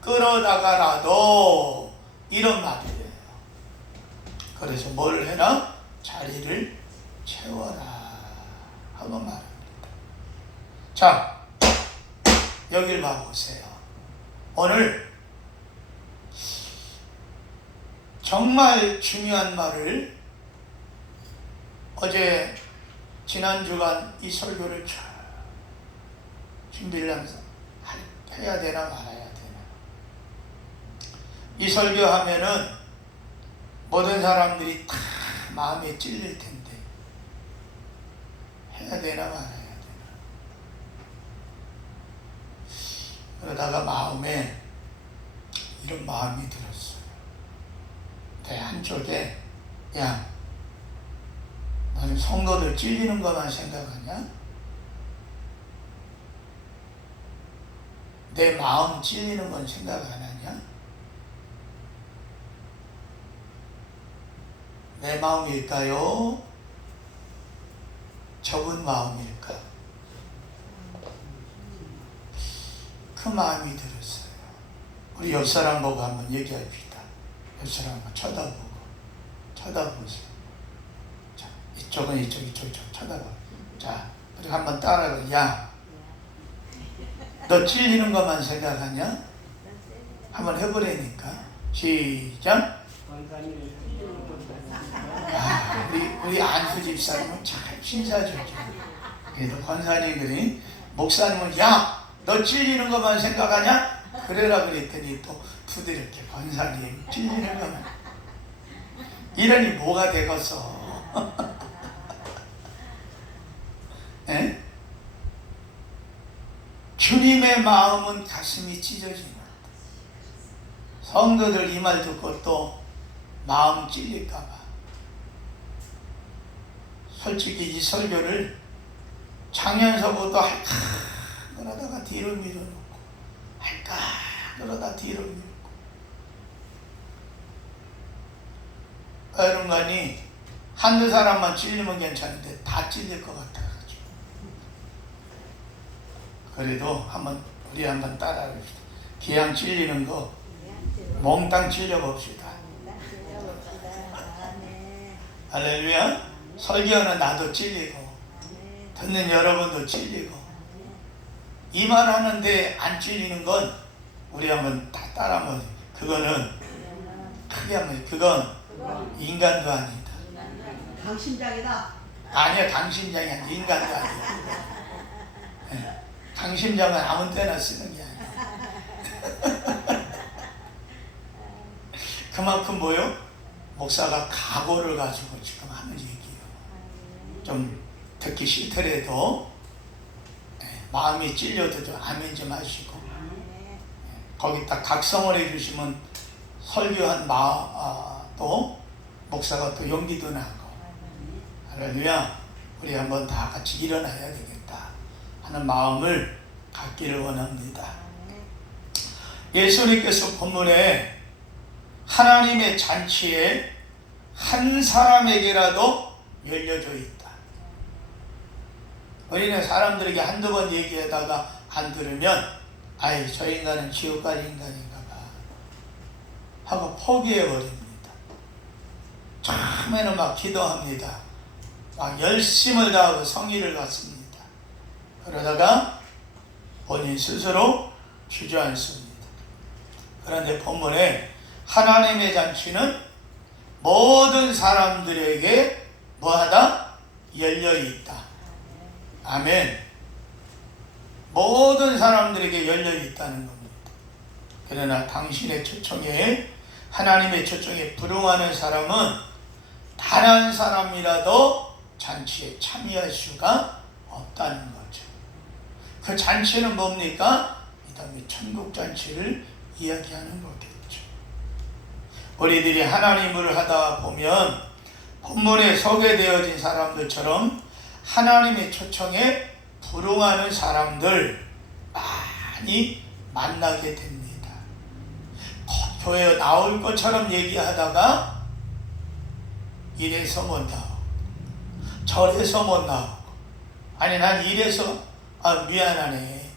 끌어다가라도 이런 말이에요. 그래서 뭘 해라? 자리를 채워라 하고 말합니다. 자, 여길 봐보세요. 오늘 정말 중요한 말을 어제 지난 주간 이 설교를 쭉 준비를 하면서 해야 되나 말아야 되나. 이 설교하면은 모든 사람들이 다 마음에 찔릴 텐데 해야 되나 말아야 되나. 그러다가 마음에 이런 마음이 들었어요. 내 한쪽에, 야, 너는 성도들 찔리는 것만 생각하냐? 내 마음 찔리는 건 생각 안 하냐? 내 마음일까요? 적은 마음일까? 그 마음이 들었어요. 우리 옆 사람 보고 한번 얘기합시다. 옆 사람 한번 쳐다보세요. 자, 이쪽은 이쪽 쳐다봐. 자, 우리 한번 따라가. 야, 너 찔리는 것만 생각하냐? 한번 해보라니까. 시작. 우리 안수 집사님은 참 신사적이죠. 그래도 권사님들이 목사님은 야, 너 찔리는 것만 생각하냐? 그래라 그랬더니 또 부드럽게 권사님 찔리는 것만. 이러니 뭐가 되겠어? 에? 주님의 마음은 가슴이 찢어지는. 성도들 이 말 듣고 또 마음 찔릴까봐. 솔직히 이 설교를 작년서부터 할까 그러다가 뒤로 밀어놓고 할까 그러다 뒤로 밀고 여러분간이 한두 사람만 찔리면 괜찮은데 다 찔릴 것 같아가지고. 그래도 우리 한번 따라합시다. 기양 찔리는 거 몽땅 찔려봅시다. 할렐루야. 설교는 나도 찔리고 듣는 여러분도 찔리고, 이 말 하는데 안 찔리는 건 우리 한번 다 따라 한번. 그거는 크게 한번, 그건 인간도 아니다. 강심장이다. 아니야, 강심장이 아니야. 인간도 아니야. 네. 강심장은 아무 때나 쓰는 게 아니야. 그만큼 뭐요? 목사가 각오를 가지고 지금 하는 얘기예요. 좀 듣기 싫더라도 마음이 찔려도 좀 아멘 좀 하시고, 거기다 각성을 해주시면 설교한 또 목사가 또 용기도 나고. 할렐루야. 우리 한번 다 같이 일어나야 되겠다 하는 마음을 갖기를 원합니다. 예수님께서 본문에 하나님의 잔치에 한 사람에게라도 열려져 있다. 우리는 사람들에게 한두 번 얘기하다가 안 들으면 아이, 저 인간은 지옥 갈 인간인가 봐 하고 포기해버립니다. 처음에는 막 기도합니다. 막 열심을 다하고 성의를 갖습니다. 그러다가 본인 스스로 주저앉습니다. 그런데 본문에 하나님의 잔치는 모든 사람들에게 뭐하다? 열려있다. 아멘. 모든 사람들에게 열려있다는 겁니다. 그러나 당신의 초청에, 하나님의 초청에 불응하는 사람은 단 한 사람이라도 잔치에 참여할 수가 없다는 거죠. 그 잔치는 뭡니까? 이 다음에 천국 잔치를 이야기하는 거겠죠. 우리들이 하나님을 하다 보면 본문에 소개되어진 사람들처럼 하나님의 초청에 불응하는 사람들 많이 만나게 됩니다. 교회에 나올 것처럼 얘기하다가 이래서 못 나오고 저래서 못 나오고, 아니 난 이래서 미안하네,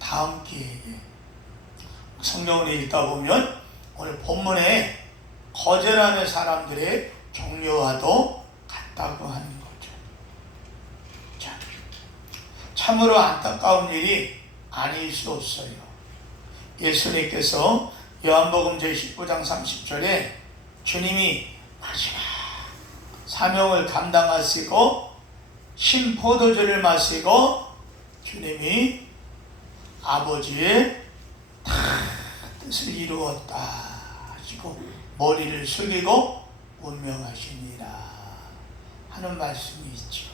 다음 기회에. 성경을 읽다 보면 오늘 본문에 거절하는 사람들의 종류와도 같다고 하는 거죠. 자, 참으로 안타까운 일이 아닐 수 없어요. 예수님께서 요한복음 제19장 30절에 주님이 마지막 사명을 감당하시고 신포도주를 마시고 주님이 아버지의 다 뜻을 이루었다 하시고 머리를 숙이고 운명하시니라 하는 말씀이 있죠.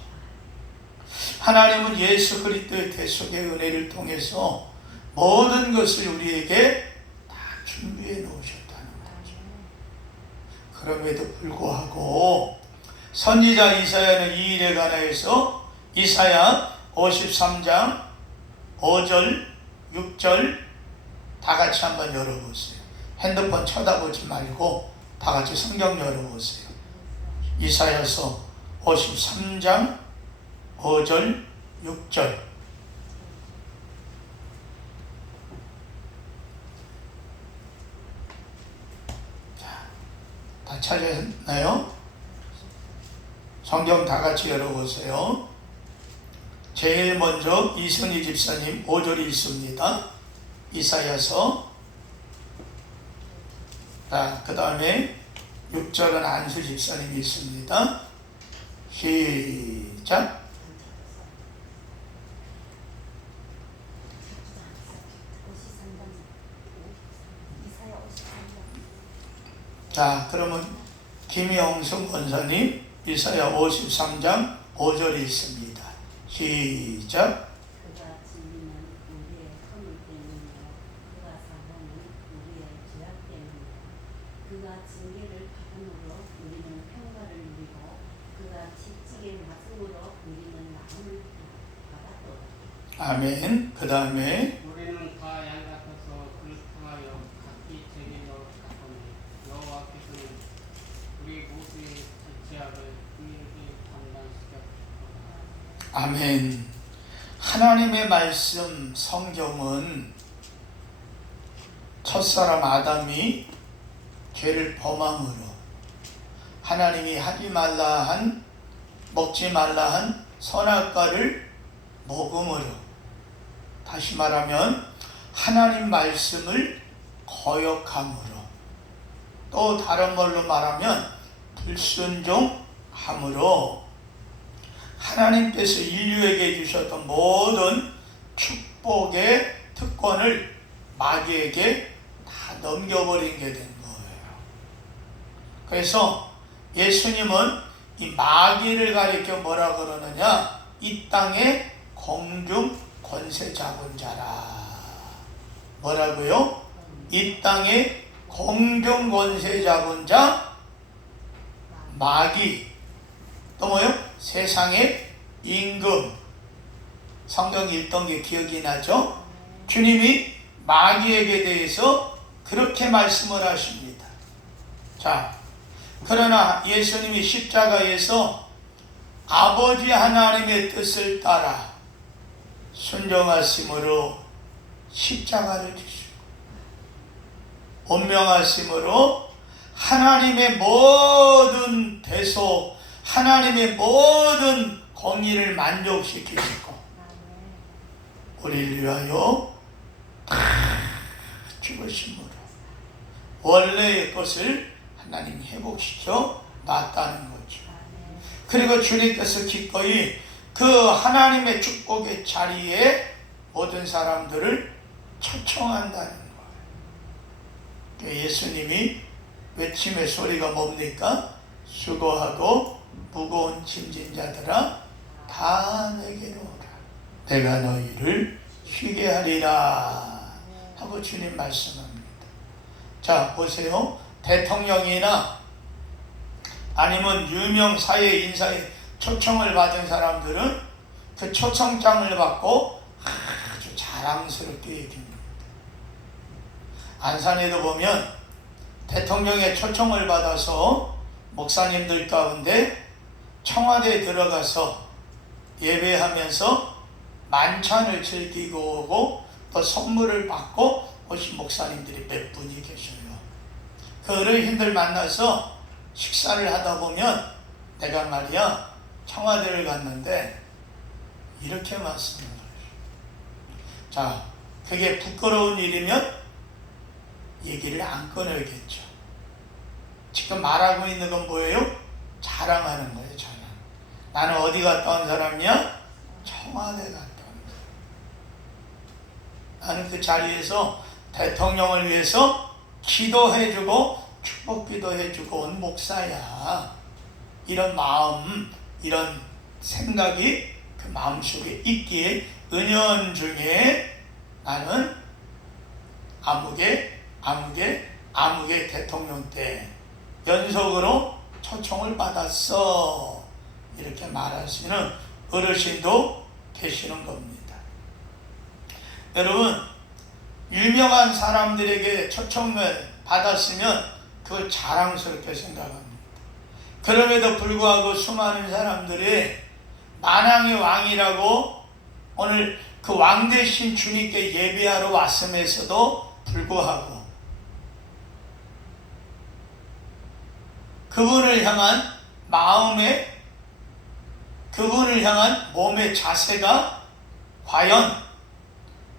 하나님은 예수 그리스도의 대속의 은혜를 통해서 모든 것을 우리에게 다 준비해 놓으셨다는 거죠. 그럼에도 불구하고 선지자 이사야는 이 일에 관하여서 이사야 53장 5절 6절 다 같이 한번 열어보세요. 핸드폰 쳐다보지 말고 다 같이 성경 열어보세요. 이사야서 53장 5절 6절. 자, 다 찾았나요? 성경 다 같이 열어보세요. 제일 먼저 이선희 집사님 5절이 있습니다. 이사야서. 그 다음에 6절은 안수 집사님이 있습니다. 시작. 자, 그러면 김영숙 원사님 이사야 53장 5절이 있습니다. 시작. 그가 진리는 우리의 허물 때문이요 그가 사랑은 우리의 죄악 때문이요 그가 징계를 받음으로 우리는 평화를 누리고 그가 채찍에 맞음으로 우리는 나음을 받았도다. 아멘. 그 다음에 우리는 다 양 같아서 그릇하여 각기 제길로 갔더니 여호와께서는 우리 모두의 아멘. 하나님의 말씀 성경은 첫사람 아담이 죄를 범함으로 하나님이 하지 말라 한, 먹지 말라 한 선악과를 먹음으로, 다시 말하면 하나님 말씀을 거역함으로, 또 다른 말로 말하면 불순종함으로 하나님께서 인류에게 주셨던 모든 축복의 특권을 마귀에게 다 넘겨버린 게 된 거예요. 그래서 예수님은 이 마귀를 가리켜 뭐라 그러느냐? 이 땅의 공중 권세 잡은 자라. 뭐라고요? 이 땅의 공중 권세 잡은 자 마귀. 또 뭐요? 세상의 임금. 성경 읽던 게 기억이 나죠? 주님이 마귀에게 대해서 그렇게 말씀을 하십니다. 자, 그러나 예수님이 십자가에서 아버지 하나님의 뜻을 따라 순종하심으로 십자가를 지시고 온명하심으로 하나님의 모든 대소, 하나님의 모든 공의를 만족시키시고 우리를 위하여 다 죽으심으로 원래의 것을 하나님이 회복시켜 놨다는 거죠. 그리고 주님께서 기꺼이 그 하나님의 축복의 자리에 모든 사람들을 초청한다는 거예요. 예수님이 외침의 소리가 뭡니까? 수고하고 무거운 짐진 자들아 다 내게로 오라. 내가 너희를 쉬게 하리라 하고 주님 말씀합니다. 자, 보세요. 대통령이나 아니면 유명 사회 인사에 초청을 받은 사람들은 그 초청장을 받고 아주 자랑스럽게 얘기합니다. 안산에도 보면 대통령의 초청을 받아서 목사님들 가운데 청와대에 들어가서 예배하면서 만찬을 즐기고 오고 또 선물을 받고 오신 목사님들이 몇 분이 계셔요. 그 어르신들 만나서 식사를 하다 보면 내가 말이야 청와대를 갔는데 이렇게 말씀을 해요. 자, 그게 부끄러운 일이면 얘기를 안 끊어야겠죠. 지금 말하고 있는 건 뭐예요? 자랑하는 거예요. 자랑. 나는 어디 갔다 온 사람이야? 청와대 갔다 온 사람. 나는 그 자리에서 대통령을 위해서 기도해주고 축복 기도해주고 온 목사야. 이런 마음, 이런 생각이 그 마음속에 있기에 은연중에 나는 아무개 대통령 때 연속으로 초청을 받았어. 이렇게 말하시는 어르신도 계시는 겁니다. 여러분, 유명한 사람들에게 초청을 받았으면 그걸 자랑스럽게 생각합니다. 그럼에도 불구하고 수많은 사람들이 만왕의 왕이라고 오늘 그 왕 대신 주님께 예배하러 왔음에서도 불구하고 그분을 향한 마음의, 그분을 향한 몸의 자세가 과연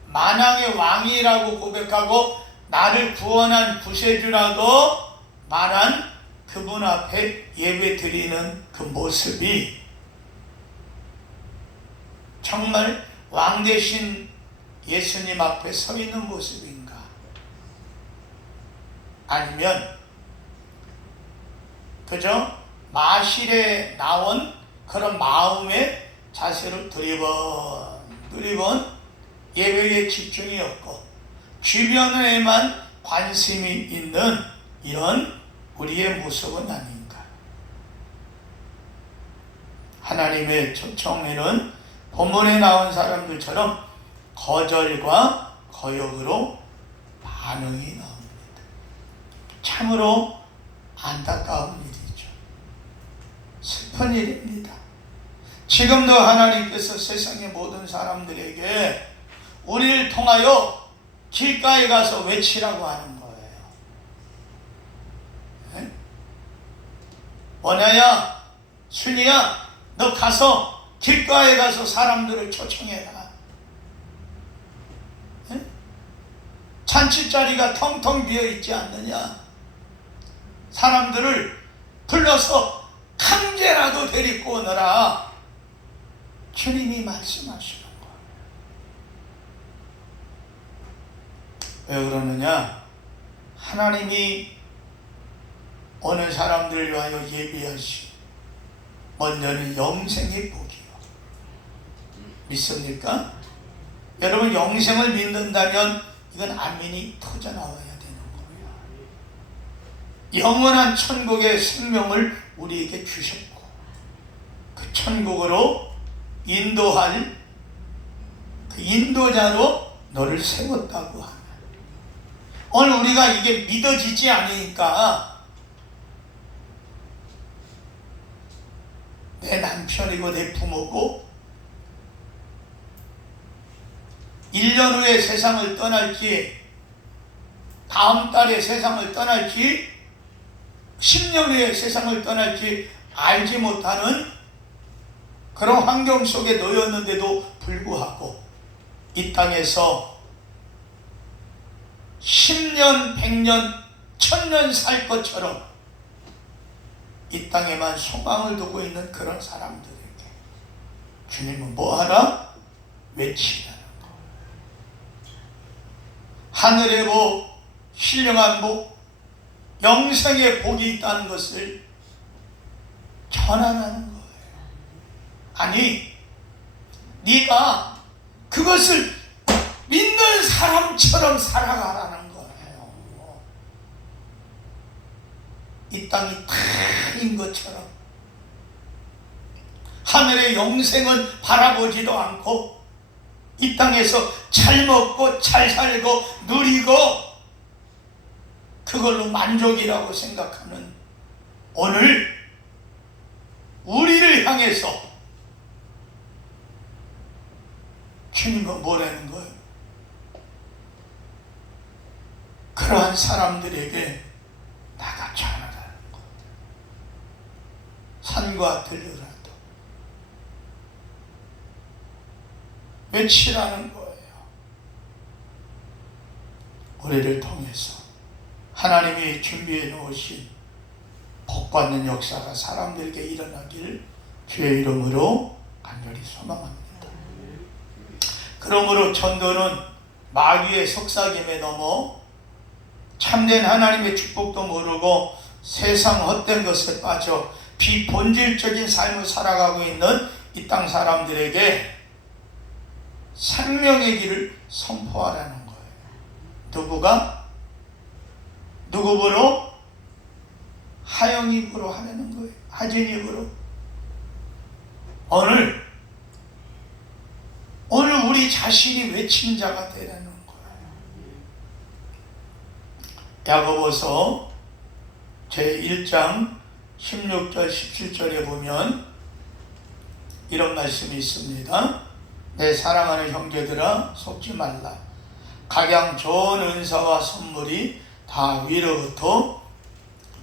만왕의 왕이라고 고백하고 나를 구원한 구세주라고 말한 그분 앞에 예배 드리는 그 모습이 정말 왕 대신 예수님 앞에 서 있는 모습인가? 아니면 그저 마실에 나온 그런 마음의 자세로 두리번 예배에 집중이 없고 주변에만 관심이 있는 이런 우리의 모습은 아닌가? 하나님의 초청에는 본문에 나온 사람들처럼 거절과 거역으로 반응이 나옵니다. 참으로 안타까운 일이죠. 슬픈 일입니다. 지금도 하나님께서 세상의 모든 사람들에게 우리를 통하여 길가에 가서 외치라고 하는 거예요. 네? 원야야, 순이야, 너 가서 길가에 가서 사람들을 초청해라. 네? 잔치자리가 텅텅 비어 있지 않느냐? 사람들을 불러서 강제라도 데리고 오너라. 주님이 말씀하시는 거예요. 왜 그러느냐? 하나님이 어느 사람들을 위하여 예비하시 먼저는 영생의 복이요. 믿습니까? 여러분, 영생을 믿는다면 이건 아멘이 터져나와야 되는 거예요. 영원한 천국의 생명을 우리에게 주셨고 그 천국으로 인도할 그 인도자로 너를 세웠다고 하는. 오늘 우리가 이게 믿어지지 않으니까 내 남편이고 내 부모고 1년 후에 세상을 떠날지 다음 달에 세상을 떠날지 10년 후에 세상을 떠날지 알지 못하는 그런 환경 속에 놓였는데도 불구하고 이 땅에서 10년, 100년, 1000년 살 것처럼 이 땅에만 소망을 두고 있는 그런 사람들에게 주님은 뭐하라? 외치라는 거. 하늘의 복, 신령한 복, 영생의 복이 있다는 것을 전하는 거예요. 아니, 네가 그것을 믿는 사람처럼 살아가라는 거예요. 이 땅이 다인 것처럼 하늘의 영생은 바라보지도 않고 이 땅에서 잘 먹고 잘 살고 누리고 그걸로 만족이라고 생각하는 오늘 우리를 향해서 주님은 뭐라는 거예요? 그러한 사람들에게 나가 전하라는 거예요. 산과 들으라도 외치라는 거예요. 우리를 통해서 하나님이 준비해 놓으신 복받는 역사가 사람들에게 일어나기를 주의 이름으로 간절히 소망합니다. 그러므로 전도는 마귀의 속삭임에 넘어 참된 하나님의 축복도 모르고 세상 헛된 것에 빠져 비본질적인 삶을 살아가고 있는 이 땅 사람들에게 생명의 길을 선포하라는 거예요. 누구가? 누구로? 하영 입으로 하라는 거예요. 하진 입으로. 오늘 우리 자신이 외친 자가 되라는 거예요. 야고보서 제1장 16절 17절에 보면 이런 말씀이 있습니다. 내 사랑하는 형제들아 속지 말라. 각양 좋은 은사와 선물이 다 위로부터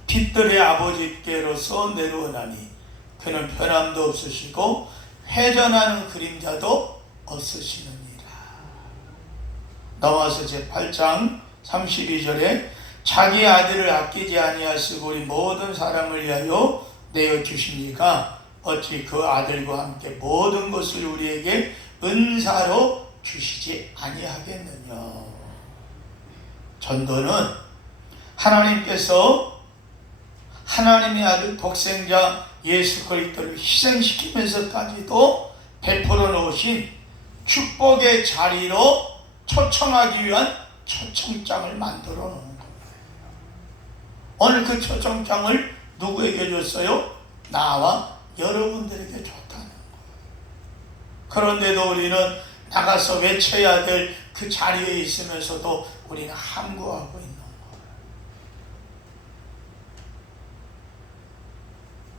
빛들의 아버지께로서 내려오나니 그는 변함도 없으시고 회전하는 그림자도 없으시느니라. 넘어서 제8장 32절에 자기 아들을 아끼지 아니하시고 우리 모든 사람을 위하여 내어주시니까 어찌 그 아들과 함께 모든 것을 우리에게 은사로 주시지 아니하겠느냐. 전도는 하나님께서 하나님의 아들 독생자 예수 그리스도를 희생시키면서까지도 베풀어 놓으신 축복의 자리로 초청하기 위한 초청장을 만들어 놓은 거예요. 오늘 그 초청장을 누구에게 줬어요? 나와 여러분들에게 줬다는 거예요. 그런데도 우리는 나가서 외쳐야 될 그 자리에 있으면서도 우리는 함구하고 있는 거예요.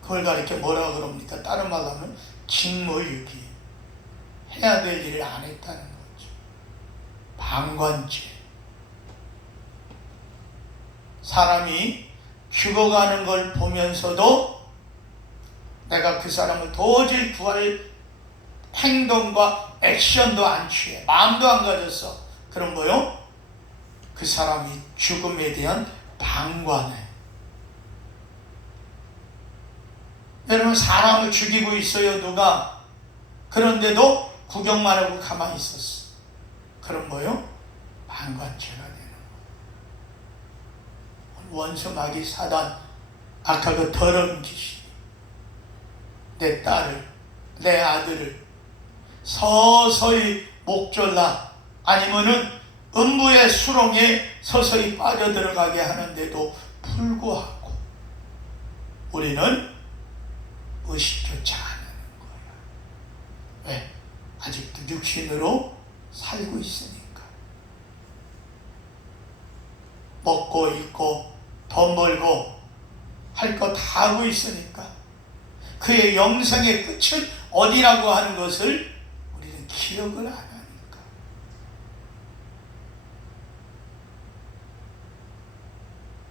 그걸 가리켜 뭐라고 그럽니까? 다른 말로 하면 직무유기, 해야 될 일을 안 했다는 거죠. 방관죄. 사람이 죽어가는 걸 보면서도 내가 그 사람을 도저히 구할 행동과 액션도 안 취해, 마음도 안 가졌어. 그럼 뭐요? 그 사람이 죽음에 대한 방관해. 여러분, 사람을 죽이고 있어요, 누가. 그런데도 구경만 하고 가만히 있었어. 그럼 뭐요? 방관죄가 되는 거예요. 원수 마귀 사단, 아까 그 더러운 귀신, 내 딸을, 내 아들을 서서히 목졸라, 아니면은 음부의 수렁에 서서히 빠져들어가게 하는데도 불구하고 우리는 의식조차 안 하는 거야. 왜? 아직도 육신으로 살고 있으니까. 먹고 입고 돈 벌고 할 거 다 하고 있으니까 그의 영생의 끝은 어디라고 하는 것을 우리는 기억을 안 하니까.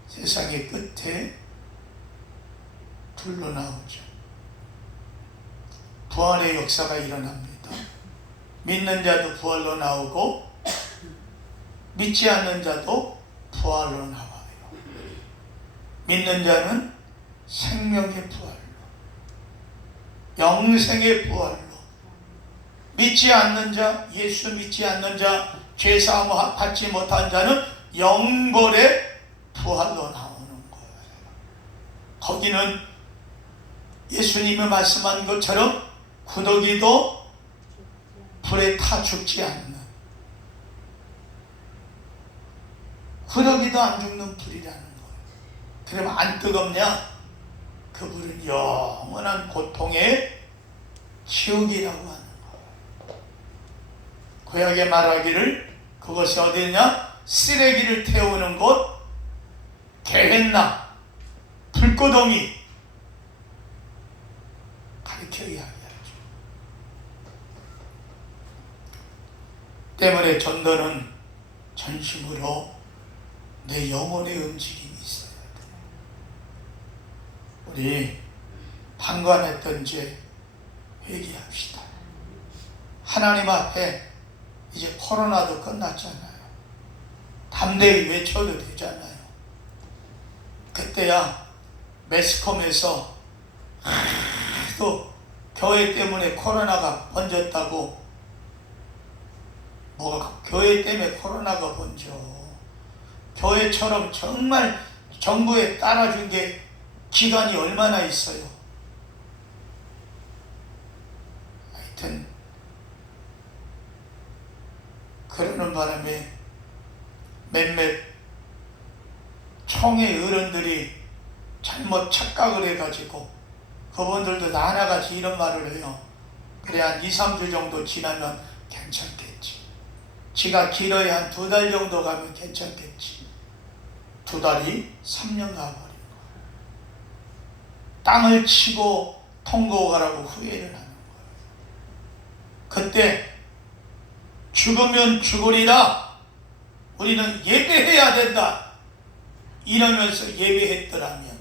세상의 끝에 둘로 나오죠. 부활의 역사가 일어납니다. 믿는 자도 부활로 나오고 믿지 않는 자도 부활로 나와요. 믿는 자는 생명의 부활로, 영생의 부활로, 믿지 않는 자, 예수 믿지 않는 자, 죄사함 받지 못한 자는 영벌의 부활로 나오는 거예요. 거기는 예수님이 말씀한 것처럼 구더기도 불에 타 죽지 않는, 구더기도 안 죽는 불이라는 거예요. 그러면 안 뜨겁냐? 그 불은 영원한 고통의 지옥이라고 하는 거예요. 구약에 말하기를 그것이 어디냐? 쓰레기를 태우는 곳, 게헨나, 불구덩이 가르쳐 이야기하죠. 때문에 전도는 전심으로 내 영혼의 움직임이 있어야 돼. 우리 방관했던 죄 회개합시다. 하나님 앞에 이제 코로나도 끝났잖아요. 담대히 외쳐도 되잖아요. 그때야 매스컴에서 또 교회 때문에 코로나가 번졌다고, 뭐가 교회 때문에 코로나가 번져. 교회처럼 정말 정부에 따라준 게 기간이 얼마나 있어요. 하여튼 그러는 바람에 몇몇 총회 어른들이 잘못 착각을 해가지고 그분들도 다 하나같이 이런 말을 해요. 그래, 한 2, 3주 정도 지나면 괜찮겠지. 지가 길어야 한 2달 정도 가면 괜찮겠지. 2달이 3년 가버린 거예요. 땅을 치고 통고 가라고 후회를 하는 거예요. 그때 죽으면 죽으리라, 우리는 예배해야 된다 이러면서 예배했더라면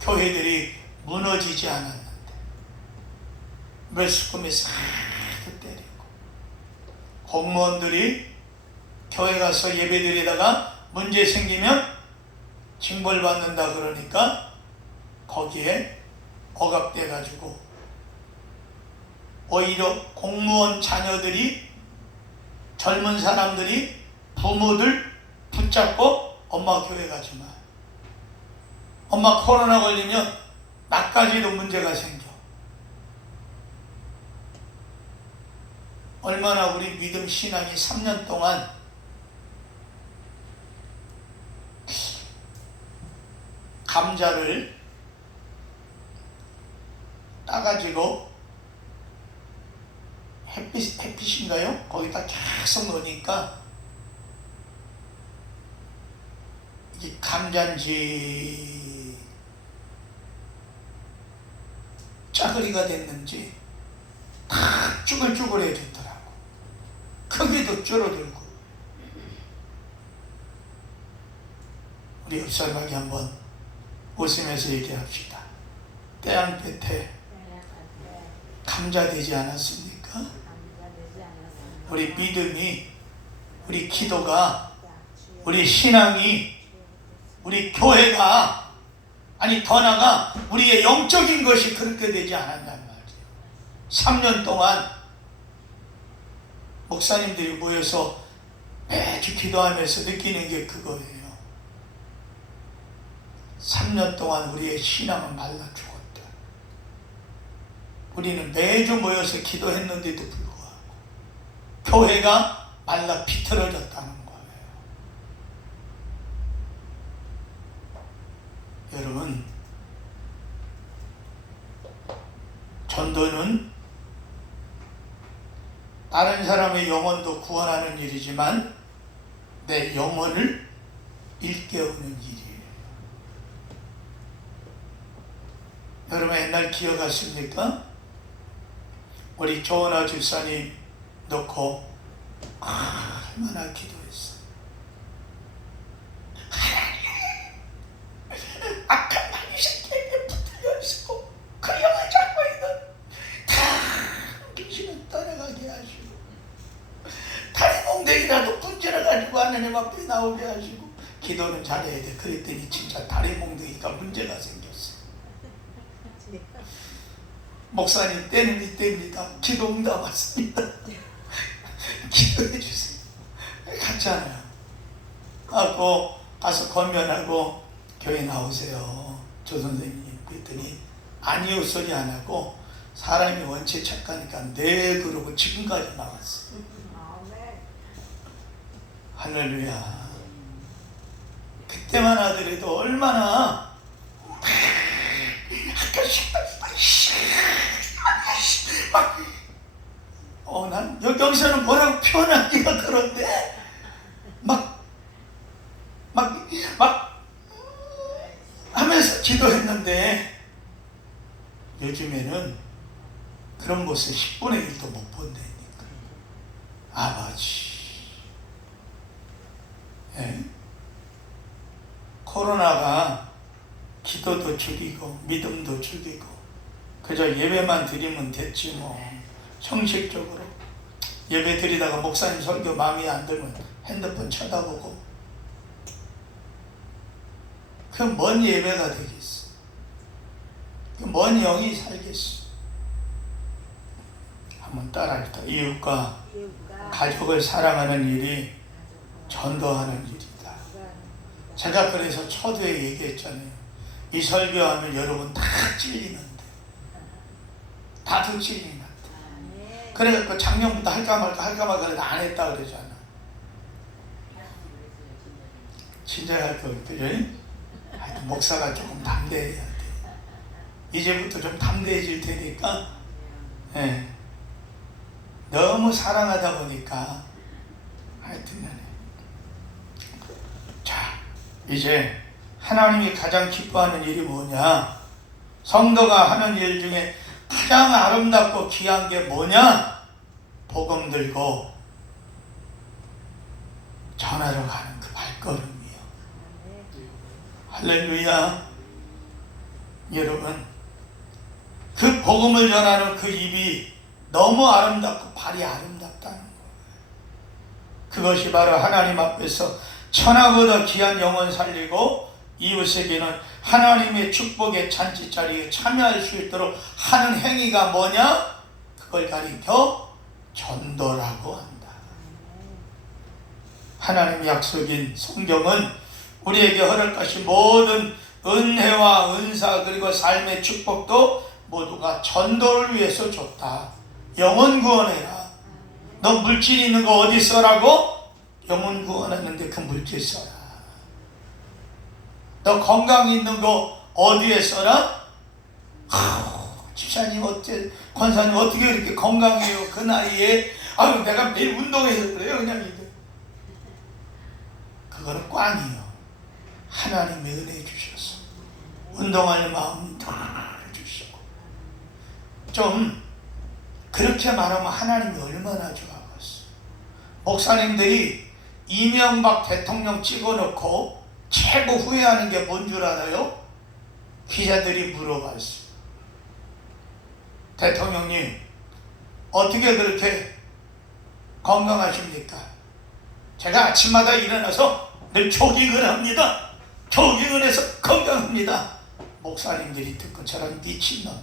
교회들이 무너지지 않았는데 매스컴에서 하도 때리고, 공무원들이 교회 가서 예배드리다가 문제 생기면 징벌 받는다 그러니까 거기에 억압돼 가지고 오히려 공무원 자녀들이, 젊은 사람들이 부모들 붙잡고 엄마 교회 가지 마, 엄마 코로나 걸리면 나까지도 문제가 생겨. 얼마나 우리 믿음 신앙이 3년 동안 감자를 따가지고 햇빛인가요? 거기다 계속 넣으니까 이게 감자인지 짜그리가 됐는지 다 쭈글쭈글해졌더라고. 크기도 줄어들고. 우리 읍살박이 한번 웃으면서 얘기합시다. 태양볕에 감자 되지 않았습니까? 우리 믿음이, 우리 기도가, 우리 신앙이, 우리 교회가, 아니 더 나아가 우리의 영적인 것이 그렇게 되지 않았단 말이에요. 3년 동안 목사님들이 모여서 매주 기도하면서 느끼는 게 그거예요. 3년 동안 우리의 신앙은 말라 죽었다. 우리는 매주 모여서 기도했는데도 불구하고 교회가 말라 비틀어졌다는 거예요. 여러분, 전도는 다른 사람의 영혼도 구원하는 일이지만 내 영혼을 일깨우는 일이에요. 여러분 옛날 기억하십니까? 우리 조은아 집사님 놓고 얼마나 기도했어. 하나님, 악한 마귀 새끼에게 붙들려 있고 그 영을 잡고 있는 다 귀신을 떠나가게 하시고 다리 몽둥이라도 분질러가지고 하나님 앞에 나오게 하시고. 기도는 잘해야 돼. 그랬더니 진짜 다리 몽둥이가 문제가 생겼어. 목사님 때는 이때입니다. 기도 응답 왔습니다. 기도해 주세요. 갔잖아요. 하고 가서 건면하고 교회 나오세요. 조 선생님. 그랬더니 아니요 소리 안 하고 사람이 원체 착하니까 네 그러고 지금까지 나왔어요. 할렐루야. 그때만 하더라도 얼마나 난 여기서는 뭐라고 표현하기가 그런데 막 하면서 기도했는데 요즘에는 그런 모습 10분의 1도 못 본다니까. 아버지, 예? 코로나가 기도도 죽이고 믿음도 죽이고 그저 예배만 드리면 됐지 뭐. 형식적으로 예배 드리다가 목사님 설교 마음에 안 들면 핸드폰 쳐다보고 그 뭔 예배가 되겠어. 그 뭔 영이 살겠어. 한번 따라합시다. 이웃과 가족을 사랑하는 일이 전도하는 일이다. 제가 그래서 초두에 얘기했잖아요. 이 설교하면 여러분 다 찔리는데 다들 찔리는데 그래서 작년부터 할까 말까 그래도 안 했다 그러잖아. 진짜 할 거거든요. 하여튼 목사가 조금 담대해야 돼. 이제부터 좀 담대해질 테니까. 예. 너무 사랑하다 보니까 하여튼 자, 이제 하나님이 가장 기뻐하는 일이 뭐냐? 성도가 하는 일 중에 가장 아름답고 귀한 게 뭐냐? 복음 들고 전하러 가는 그 발걸음이요. 할렐루야. 여러분, 그 복음을 전하는 그 입이 너무 아름답고 발이 아름답다는 거예요. 그것이 바로 하나님 앞에서 천하보다 귀한 영혼 살리고 이웃에게는 하나님의 축복의 잔치자리에 참여할 수 있도록 하는 행위가 뭐냐? 그걸 가리켜 전도라고 한다. 하나님의 약속인 성경은 우리에게 허락하신 모든 은혜와 은사 그리고 삶의 축복도 모두가 전도를 위해서 줬다. 영혼 구원해라. 너 물질 있는 거 어디 써라고? 영혼 구원하는데 그 물질 써라. 너 건강 있는 거 어디에 써라? 집사님 어째, 권사님 어떻게 이렇게 건강해요? 그 나이에. 아유, 내가 매일 운동해서 그래요. 그냥 이제. 그거는 꽝이요. 하나님의 은혜 주셔서 운동할 마음 다 주시고 좀 그렇게 말하면 하나님이 얼마나 좋아하겠어. 목사님들이 이명박 대통령 찍어놓고 최고 후회하는 게 뭔 줄 알아요? 기자들이 물어봤어. 대통령님 어떻게 그렇게 건강하십니까? 제가 아침마다 일어나서 늘 조깅을 합니다. 조깅을 해서 건강합니다. 목사님들이 듣고 저런 미친놈,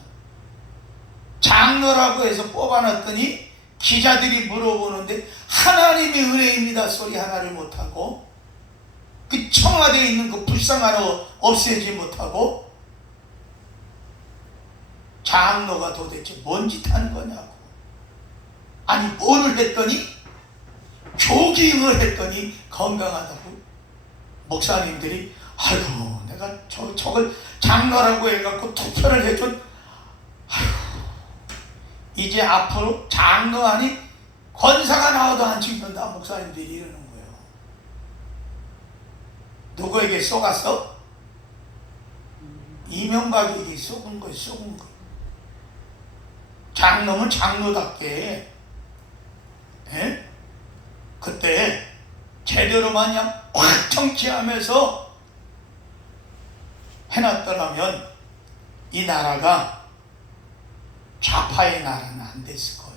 장로라고 해서 뽑아놨더니 기자들이 물어보는데 하나님의 은혜입니다 소리 하나를 못하고, 그 청와대에 있는 그 불상 하나 없애지 못하고, 장로가 도대체 뭔 짓 하는 거냐고. 아니 뭐를 했더니 조깅을 했더니 건강하다고. 목사님들이 아이고 내가 저걸 장로라고 해갖고 투표를 해준, 아이고 이제 앞으로 장로 아니 권사가 나와도 안 찍는다 목사님들이 이러는 거예요. 누구에게 속았어? 이명박에게 속은 거예요. 속은 거. 장로는 장로답게 그때 제대로 마냥 확 정치하면서 해놨더라면 이 나라가 좌파의 나라는 안 됐을 거예요.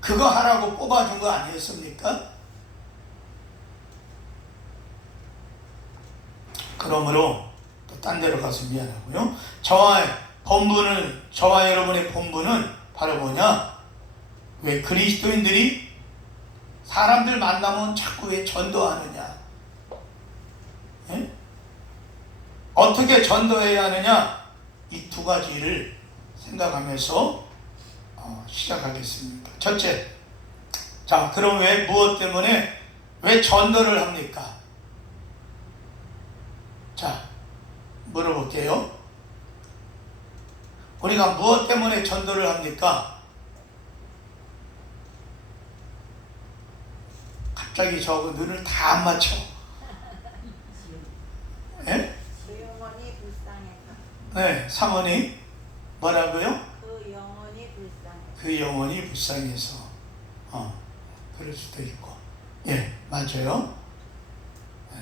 그거 하라고 뽑아준 거 아니었습니까? 그러므로 또 딴 데로 가서 미안하고요. 저와 여러분의 본분은 바로 뭐냐? 왜 그리스도인들이 사람들 만나면 자꾸 왜 전도하느냐? 예? 어떻게 전도해야 하느냐? 이 두 가지를 생각하면서 시작하겠습니다. 첫째, 자 그럼 왜 무엇 때문에 왜 전도를 합니까? 자 물어볼게요. 우리가 무엇 때문에 전도를 합니까? 갑자기 저거 눈을 다 안 맞춰. 예? 그 영혼이 불쌍해서. 네, 사모님 뭐라고요? 그 영혼이 불쌍해서. 그 영혼이 불쌍해서. 그럴 수도 있고. 예, 맞아요. 네.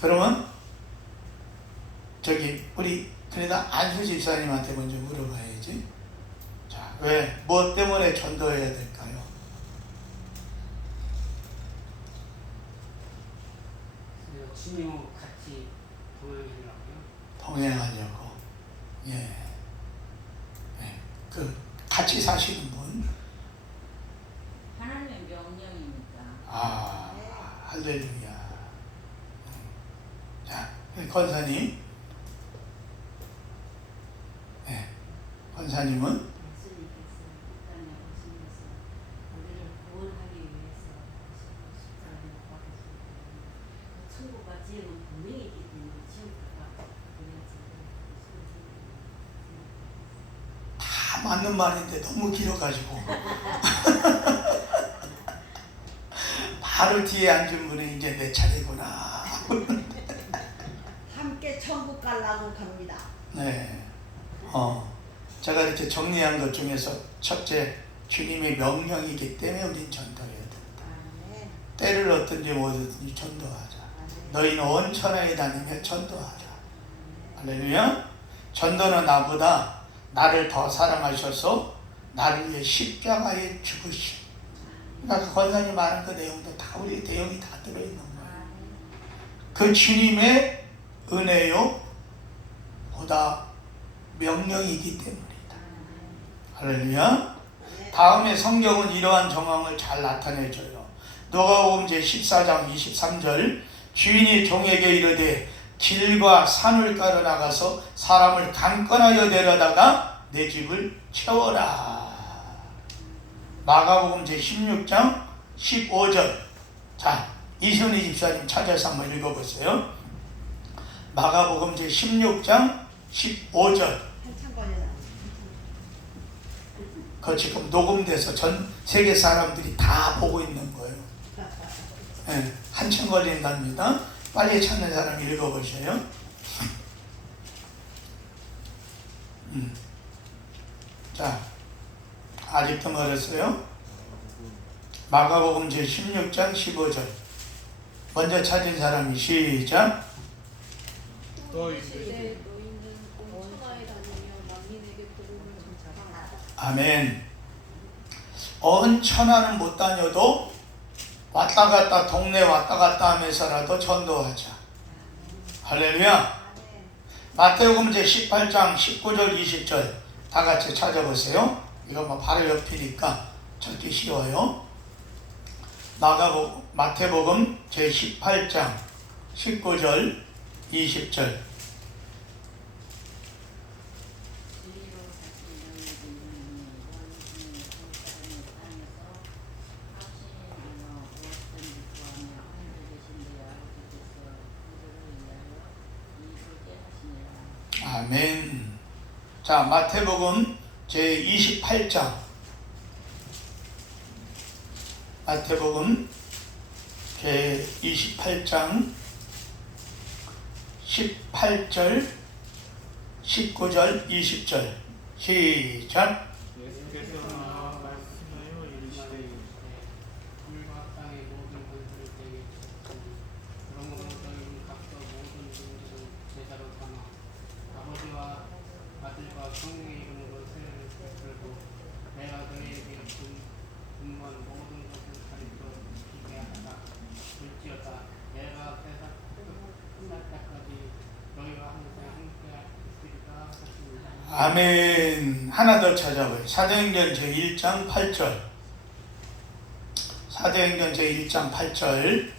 그러면 저기 우리 그러다 안수 집사님한테 먼저 물어봐야지. 자, 왜 무엇 때문에 전도해야 될까요? 주님하고 같이 동행하려고요. 동행하려고. 예. 예. 그 같이 사시는 분. 하나님의 명령입니다. 할렐루야. 자, 권사님. 예. 권사님은 예수님께서 이 땅에 오시면서 우리를 구원하기 위해서 십자가에 못 박히셨고, 천국과 지옥은 분명히 있기 때문에 지옥과 다 맞는 말인데 너무 길어가지고 바로 뒤에 앉은 분이 이제 내 차례구나. 함께 천국 가려고 갑니다. 네. 제가 이렇게 정리한 것 중에서 첫째, 주님의 명령이기 때문에 우린 전도해야 된다. 아멘. 때를 얻든지 뭐든지 전도하자. 너희는 온 천하에 다니며 전도하자. 할렐루야. 전도는 나보다 나를 더 사랑하셔서 나를 위해 십자가에 죽으심. 그러니까 권사님 말한 그 내용도 다 우리 내용이 다 들어있는 거예요. 그 주님의 은혜요 보다 명령이기 때문이다. 할렐루야. 다음에 성경은 이러한 정황을 잘 나타내줘요. 누가복음 제14장 23절, 주인이 종에게 이르되 길과 산을 가로 나가서 사람을 강권하여 데려다가 내 집을 채워라. 마가복음 제16장 15절. 자, 이순희 집사님 찾아서 한번 읽어보세요. 마가복음 제16장 15절. 한참 걸려나. 그거 지금 녹음돼서 전 세계 사람들이 다 보고 있는 거예요. 네, 한참 걸린답니다. 빨리 찾는 사람 읽어보세요. 자, 아직도 멀었어요. 마가복음 제16장 15절. 먼저 찾은 사람이 시작. 너희들 너희는 온 천하에 다니며 만민에게 복음을 전파하라. 아멘. 온 천하는 못 다녀도 왔다 갔다 동네 왔다 갔다 하면서라도 전도하자. 할렐루야. 마태복음 제18장 19절 20절 다 같이 찾아보세요. 이거 뭐 바로 옆이니까 찾기 쉬워요. 마태복음 제18장 19절 20절. 아멘. 자, 마태복음 제28장. 마태복음 제28장 18절, 19절, 20절. 시작. 예수께서 나와 말씀하여 이르시되 하늘과 땅의 모든 권세를 내게 주셨으니 그러므로 너희는 각자 모든 종들을 제자로 삼아 아버지와 아들과 성령의 이름으로 세례를 베풀고 내가 너희에게 분부한 모든 것을 가르쳐 지키게 하라. 볼지어다 내가 세상 끝날 때까지 너희와 항상 함께 있으리라 하셨습니다. 아멘. 하나 더 찾아봐요. 사도행전 제1장 8절. 사도행전 제1장 8절.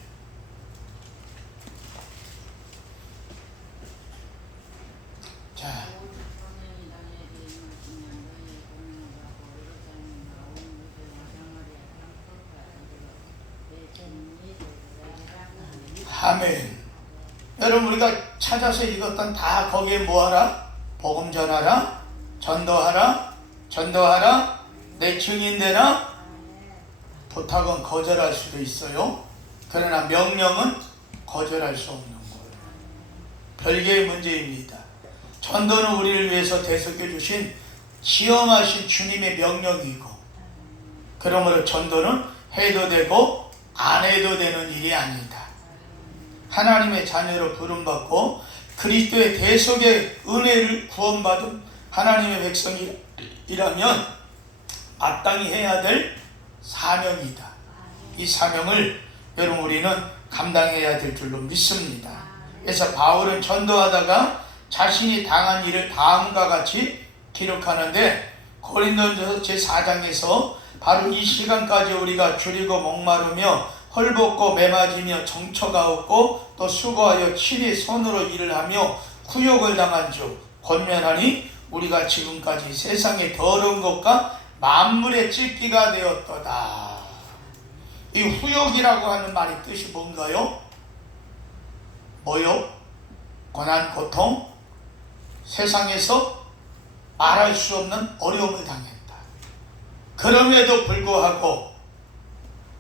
자, 아멘. 여러분, 우리가 찾아서 읽었던 다 거기에 뭐하라? 복음 전하라, 전도하라, 전도하라, 내 증인 되라. 부탁은 거절할 수도 있어요. 그러나 명령은 거절할 수 없는 거예요. 별개의 문제입니다. 전도는 우리를 위해서 대속해 주신 시험하신 주님의 명령이고, 그러므로 전도는 해도 되고 안 해도 되는 일이 아니다. 하나님의 자녀로 부름받고 그리스도의 대속의 은혜를 구원받은 하나님의 백성이라면 마땅히 해야 될 사명이다. 이 사명을 여러분 우리는 감당해야 될 줄로 믿습니다. 그래서 바울은 전도하다가 자신이 당한 일을 다음과 같이 기록하는데, 고린도전서 제4장에서 바로 이 시간까지 우리가 줄이고 목마르며 헐벗고 매맞으며 정처가 없고 또 수고하여 친히 손으로 일을 하며 후욕을 당한 주 권면하니 우리가 지금까지 세상의 더러운 것과 만물의 찢기가 되었도다. 이 후욕이라고 하는 말의 뜻이 뭔가요? 뭐요? 고난, 고통, 세상에서 말할 수 없는 어려움을 당했다. 그럼에도 불구하고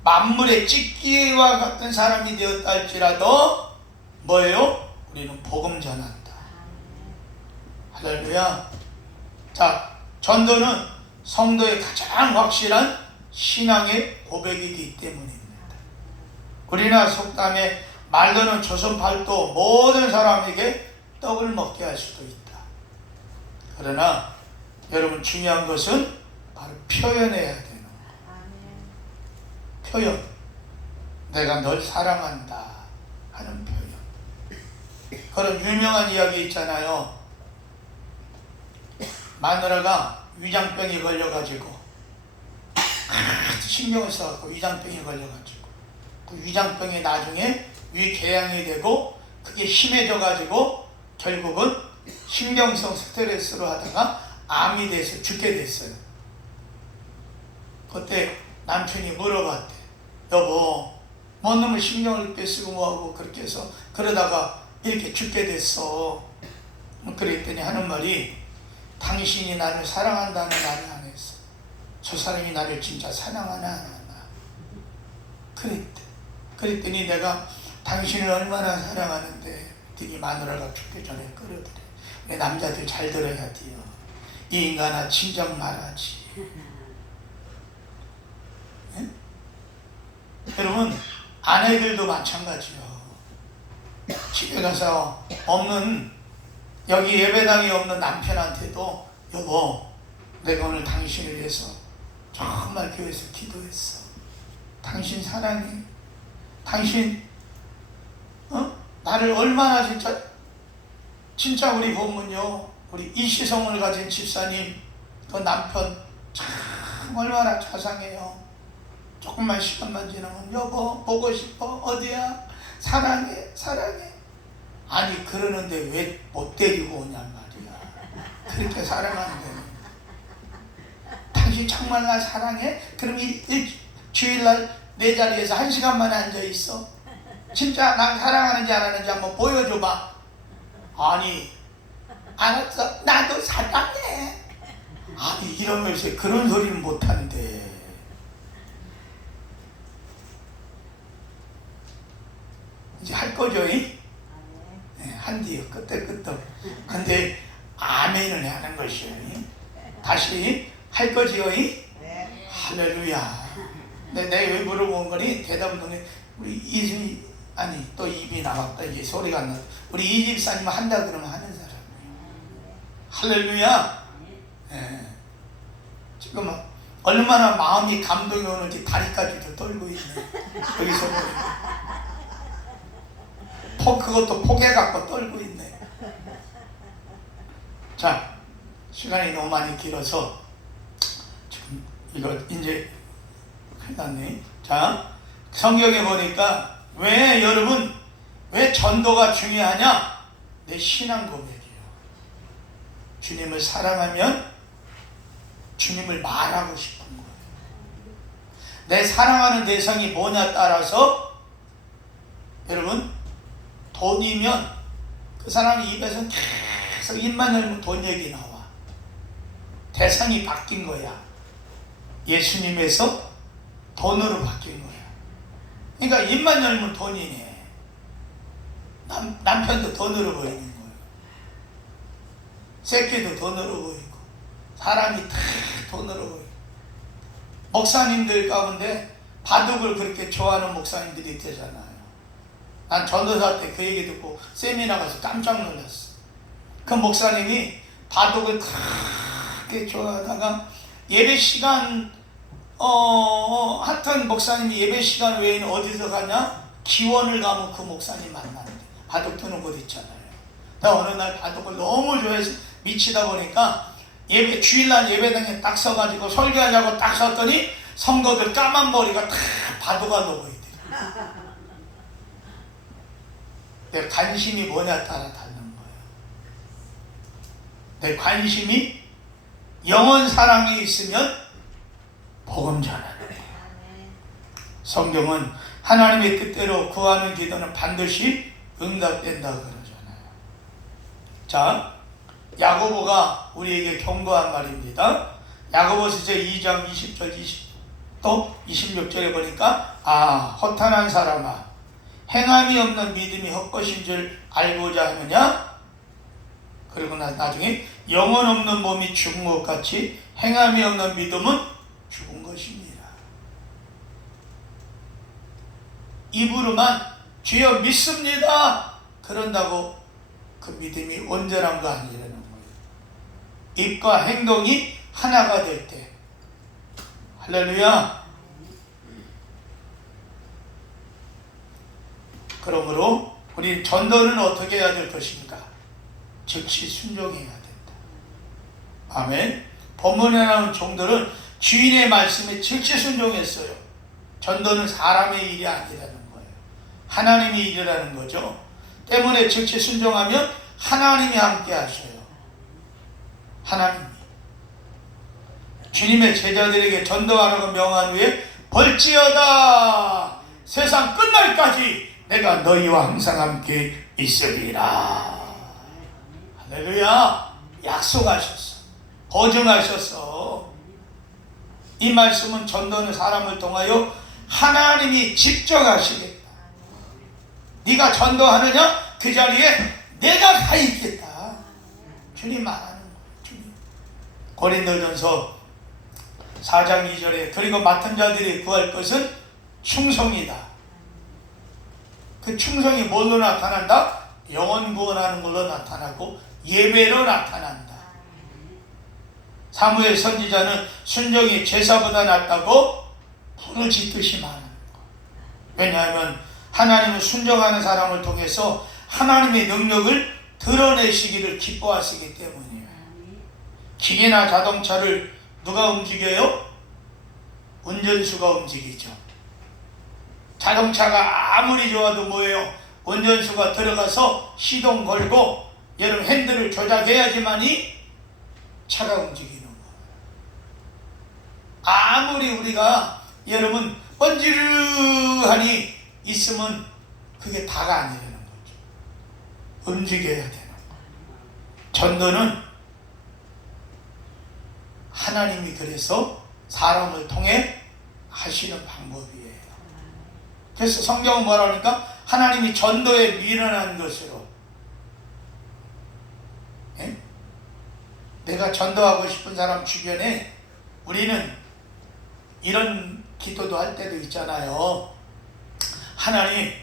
만물의 찢기와 같은 사람이 되었다 할지라도 뭐예요? 우리는 복음 전한다. 할렐루야. 자, 전도는 성도의 가장 확실한 신앙의 고백이기 때문입니다. 우리나라 속담에 말로는 조선팔도 모든 사람에게 떡을 먹게 할 수도 있다. 그러나 여러분 중요한 것은 바로 표현해야 되는 표현. 내가 널 사랑한다 하는 표현. 그런 유명한 이야기 있잖아요. 마누라가 위장병이 걸려가지고 신경을 써갖고 위장병이 걸려가지고 그 위장병이 나중에 위궤양이 되고 그게 심해져가지고 결국은 신경성 스트레스로 하다가 암이 돼서 죽게 됐어요. 그때 남편이 물어봤대. 여보, 뭔 놈의 신경을 빼쓰고 뭐하고 그렇게 해서 그러다가 이렇게 죽게 됐어. 그랬더니 하는 말이, 당신이 나를 사랑한다는 말을 안 했어. 저 사람이 나를 진짜 사랑하나 안 하나. 그랬더니 내가 당신을 얼마나 사랑하는데, 되게 마누라가 죽기 전에 그러더래. 남자들 잘 들어야 돼요. 이 인간아 진정 말하지. 예? 여러분 아내들도 마찬가지요. 집에 가서 없는 여기 예배당에 없는 남편한테도 여보 내가 오늘 당신을 위해서 정말 교회에서 기도했어. 당신 사랑해. 당신 나를 얼마나 진짜 우리 보면요 우리 이시성을 가진 집사님 그 남편 참 얼마나 자상해요. 조금만 시간만 지나면 여보 보고 싶어 어디야 사랑해 사랑해. 아니 그러는데 왜 못 데리고 오냔 말이야. 그렇게 사랑하는데 당신 정말 나 사랑해? 그럼 주일날 내 자리에서 1시간만 앉아있어. 진짜 난 사랑하는지 안 하는지 한번 보여줘봐. 아니 알았어 나도 사랑해. 아니 이러면서 그런 소리는 못한대. 이제 할 거죠? 네, 한디요 끄떡끄떡. 근데 아멘을 하는 것이에요. 다시 할 거지요? 네. 할렐루야. 내가 왜 물어본 거니? 대답을 통해 우리 이승이 아니 또 입이 나왔다. 이제 소리가 안 나. 우리 이 집사님 한다 그러면 하는 사람이에요. 할렐루야. 네. 지금 얼마나 마음이 감동이 오는지 다리까지도 떨고 있네. 여기서 그것도 포개 갖고 떨고 있네. 자, 시간이 너무 많이 길어서 지금 이거 이제 큰일 났네. 자, 성경에 보니까 왜 여러분 왜 전도가 중요하냐? 내 신앙 고백이에요. 주님을 사랑하면 주님을 말하고 싶은 거예요. 내 사랑하는 대상이 뭐냐 따라서 여러분 돈이면 그 사람 입에서 계속 입만 열면 돈 얘기 나와. 대상이 바뀐 거야. 예수님에서 돈으로 바뀐 거야. 그러니까 입만 열면 돈이네. 남편도 돈으로 보이는 거예요. 새끼도 돈으로 보이고 사람이 다 돈으로 보이고. 목사님들 가운데 바둑을 그렇게 좋아하는 목사님들이 있잖아요. 난 전도사 때 그 얘기 듣고 세미나 가서 깜짝 놀랐어. 그 목사님이 바둑을 그렇게 좋아하다가 예배 시간 하여튼 목사님이 예배 시간 외에는 어디서 가냐? 기원을 가면 그 목사님 만나는데 바둑 두는 곳 있잖아요. 나 어느 날 바둑을 너무 좋아해서 미치다 보니까 주일날 예배당에 딱 서가지고 설교하자고 딱 섰더니 성도들 까만 머리가 다 바둑아 놓고 있더라. 내 관심이 뭐냐 따라 다른 거예요. 내 관심이 영원 사랑이 있으면 복음 전하는 거예요. 성경은 하나님의 뜻대로 구하는 기도는 반드시 응답된다 그러잖아요. 자, 야고보가 우리에게 경고한 말입니다. 야고보서 2장 20절 또 26절에 보니까 허탄한 사람아 행함이 없는 믿음이 헛것인 줄 알고자 하느냐? 그리고 나중에 영혼 없는 몸이 죽은 것 같이 행함이 없는 믿음은 죽은 것입니다. 입으로만 주여 믿습니다 그런다고 그 믿음이 온전한 거 아니라는 거예요. 입과 행동이 하나가 될 때. 할렐루야. 그러므로 우리 전도는 어떻게 해야 될 것인가? 즉시 순종해야 된다. 아멘. 본문에 나오는 종들은 주인의 말씀에 즉시 순종했어요. 전도는 사람의 일이 아니라는 거예요. 하나님의 일이라는 거죠. 때문에 즉시 순종하면 하나님이 함께 하셔요. 하나님이. 주님의 제자들에게 전도하라고 명한 후에 벌지어다 세상 끝날까지 내가 너희와 항상 함께 있으리라. 할렐루야. 약속하셨어. 보증하셨어. 이 말씀은 전도는 사람을 통하여 하나님이 직접 하시겠다. 네가 전도하느냐? 그 자리에 내가 가 있겠다. 주님 말하는 거예요. 주님. 고린도전서 4장 2절에 그리고 맡은 자들이 구할 것은 충성이다. 그 충성이 뭘로 나타난다? 영혼 구원하는 걸로 나타나고 예배로 나타난다. 사무엘 선지자는 순종이 제사보다 낫다고 부르짖듯이 말하는 거. 왜냐하면 하나님은 순종하는 사람을 통해서 하나님의 능력을 드러내시기를 기뻐하시기 때문이에요. 기계나 자동차를 누가 움직여요? 운전수가 움직이죠. 자동차가 아무리 좋아도 뭐예요? 운전수가 들어가서 시동 걸고 여러분 핸들을 조작해야지만이 차가 움직이는 거예요. 아무리 우리가 여러분 번지르하니 있으면 그게 다가 아니라는 거죠. 움직여야 되는 거예요. 전도는 하나님이 그래서 사람을 통해 하시는 방법이에요. 그래서 성경은 뭐라 하니까 하나님이 전도에 미련한 것으로, 예? 내가 전도하고 싶은 사람 주변에 우리는 이런 기도도 할 때도 있잖아요. 하나님,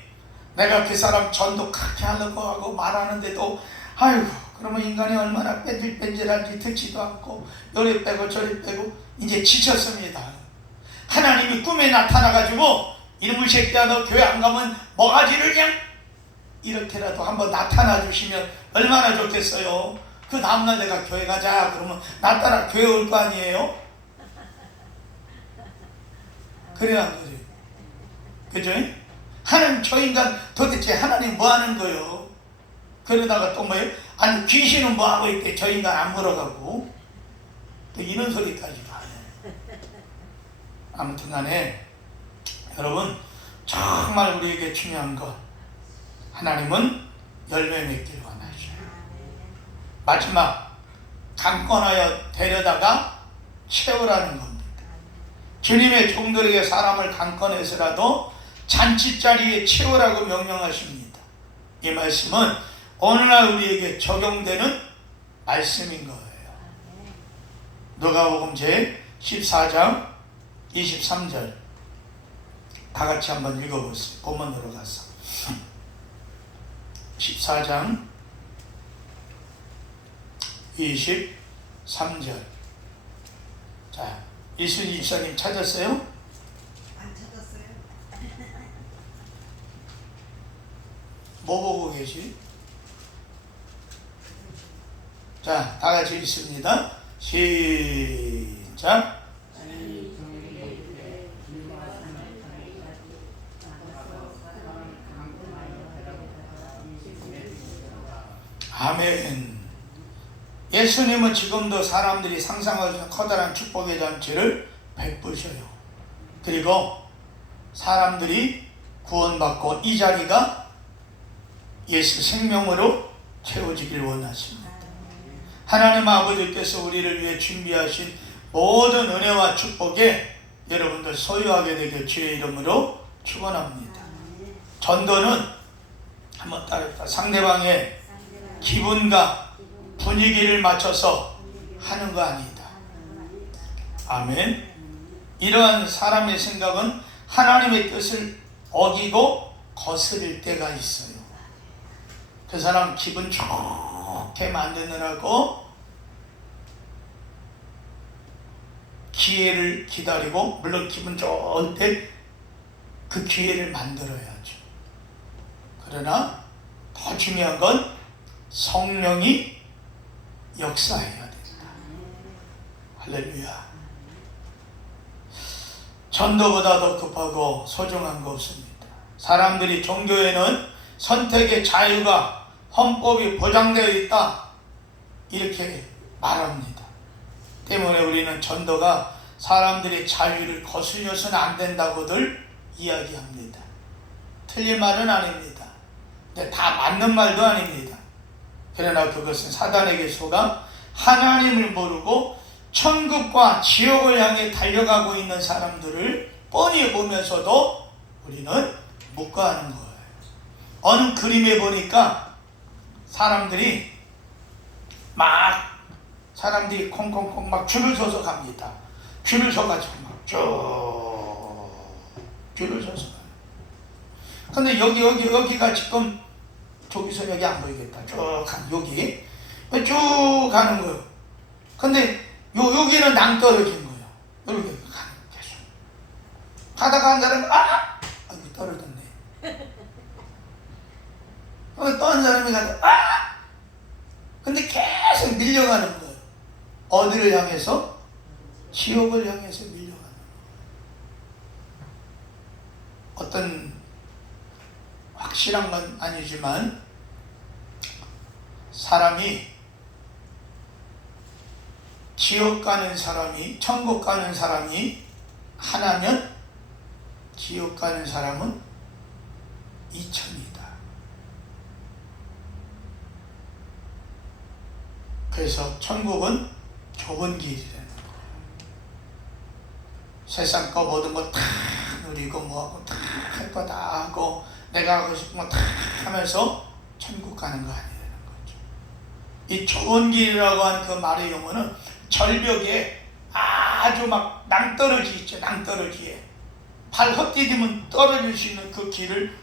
내가 그 사람 전도 그렇게 하려고 하고 말하는데도 아이고 그러면 인간이 얼마나 뺀질뺀질한지 듣지도 않고 요리 빼고 저리 빼고 이제 지쳤습니다. 하나님이 꿈에 나타나가지고 이놈의 새끼야 너 교회 안 가면 뭐가지를 그냥 이렇게라도 한번 나타나 주시면 얼마나 좋겠어요. 그 다음날 내가 교회 가자 그러면 나 따라 교회 올 거 아니에요? 그래야 안 그래요? 그죠? 하나님 저 인간 도대체 하나님 뭐 하는 거요? 그러다가 또 뭐예요? 아니 귀신은 뭐 하고 있대 저 인간 안 물어가고 또 이런 소리까지 가요. 아무튼 간에 여러분 정말 우리에게 중요한 것, 하나님은 열매 맺기를 원하셔요. 마지막 강권하여 데려다가 채우라는 겁니다. 주님의 종들에게 사람을 강권해서라도 잔치자리에 채우라고 명령하십니다. 이 말씀은 오늘날 우리에게 적용되는 말씀인 거예요. 누가복음 제 14장 23절 다 같이 한번 읽어보세요. 본문으로 가서 14장 23절. 자, 이순희 집사님 찾았어요? 안 찾았어요? 뭐 보고 계시? 자, 다 같이 읽습니다. 시작. 아멘. 예수님은 지금도 사람들이 상상하지 않는 커다란 축복의 잔치를 베푸셔요. 그리고 사람들이 구원받고 이 자리가 예수 생명으로 채워지길 원하십니다. 하나님 아버지께서 우리를 위해 준비하신 모든 은혜와 축복에 여러분들 소유하게 되길 주의 이름으로 축원합니다. 전도는 한번 따르다 상대방의 기분과 분위기를 맞춰서 하는 거 아니다. 아멘. 이러한 사람의 생각은 하나님의 뜻을 어기고 거스릴 때가 있어요. 그 사람 기분 좋게 만드느라고 기회를 기다리고, 물론 기분 좋을 때 그 기회를 만들어야죠. 그러나 더 중요한 건 성령이 역사해야 된다. 할렐루야. 전도보다 더 급하고 소중한 거 없습니다. 사람들이 종교에는 선택의 자유가 헌법이 보장되어 있다 이렇게 말합니다. 때문에 우리는 전도가 사람들의 자유를 거슬려서는 안 된다고들 이야기합니다. 틀린 말은 아닙니다. 근데 다 맞는 말도 아닙니다. 그러나 그것은 사단에게 속아 하나님을 모르고 천국과 지옥을 향해 달려가고 있는 사람들을 뻔히 보면서도 우리는 묵과하는 거예요. 어느 그림에 보니까 사람들이 막 사람들이 콩콩콩 막 줄을 서서 갑니다. 줄을 서가지고 막 쭉 줄을 서서 가요. 근데 여기가 지금 저기서 여기 안 보이겠다. 쭉 여기 쭉 가는 거예요. 근데 여기는 낭떠러진 거예요. 이렇게 가는 거예요. 계속 가다가 한 사람이 아이고 떨어졌네. 또 한 사람이 가다가 근데 계속 밀려가는 거예요. 어디를 향해서? 지옥을 향해서 밀려가는 거예요. 어떤 확실한 건 아니지만 사람이 지옥 가는 사람이 천국 가는 사람이 하나면 지옥 가는 사람은 2천이다. 그래서 천국은 좁은 길이라는 거예요. 세상 거 모든 거 다 누리고 뭐하고 다 할 거 다 하고 내가 하고 싶은 거 다 하면서 천국 가는 거 아니라는 거죠. 이 좁은 길이라고 하는 그 말의 용어는 절벽에 아주 막 낭떠러지 있죠. 낭떠러지에 발 헛디디면 떨어질 수 있는 그 길을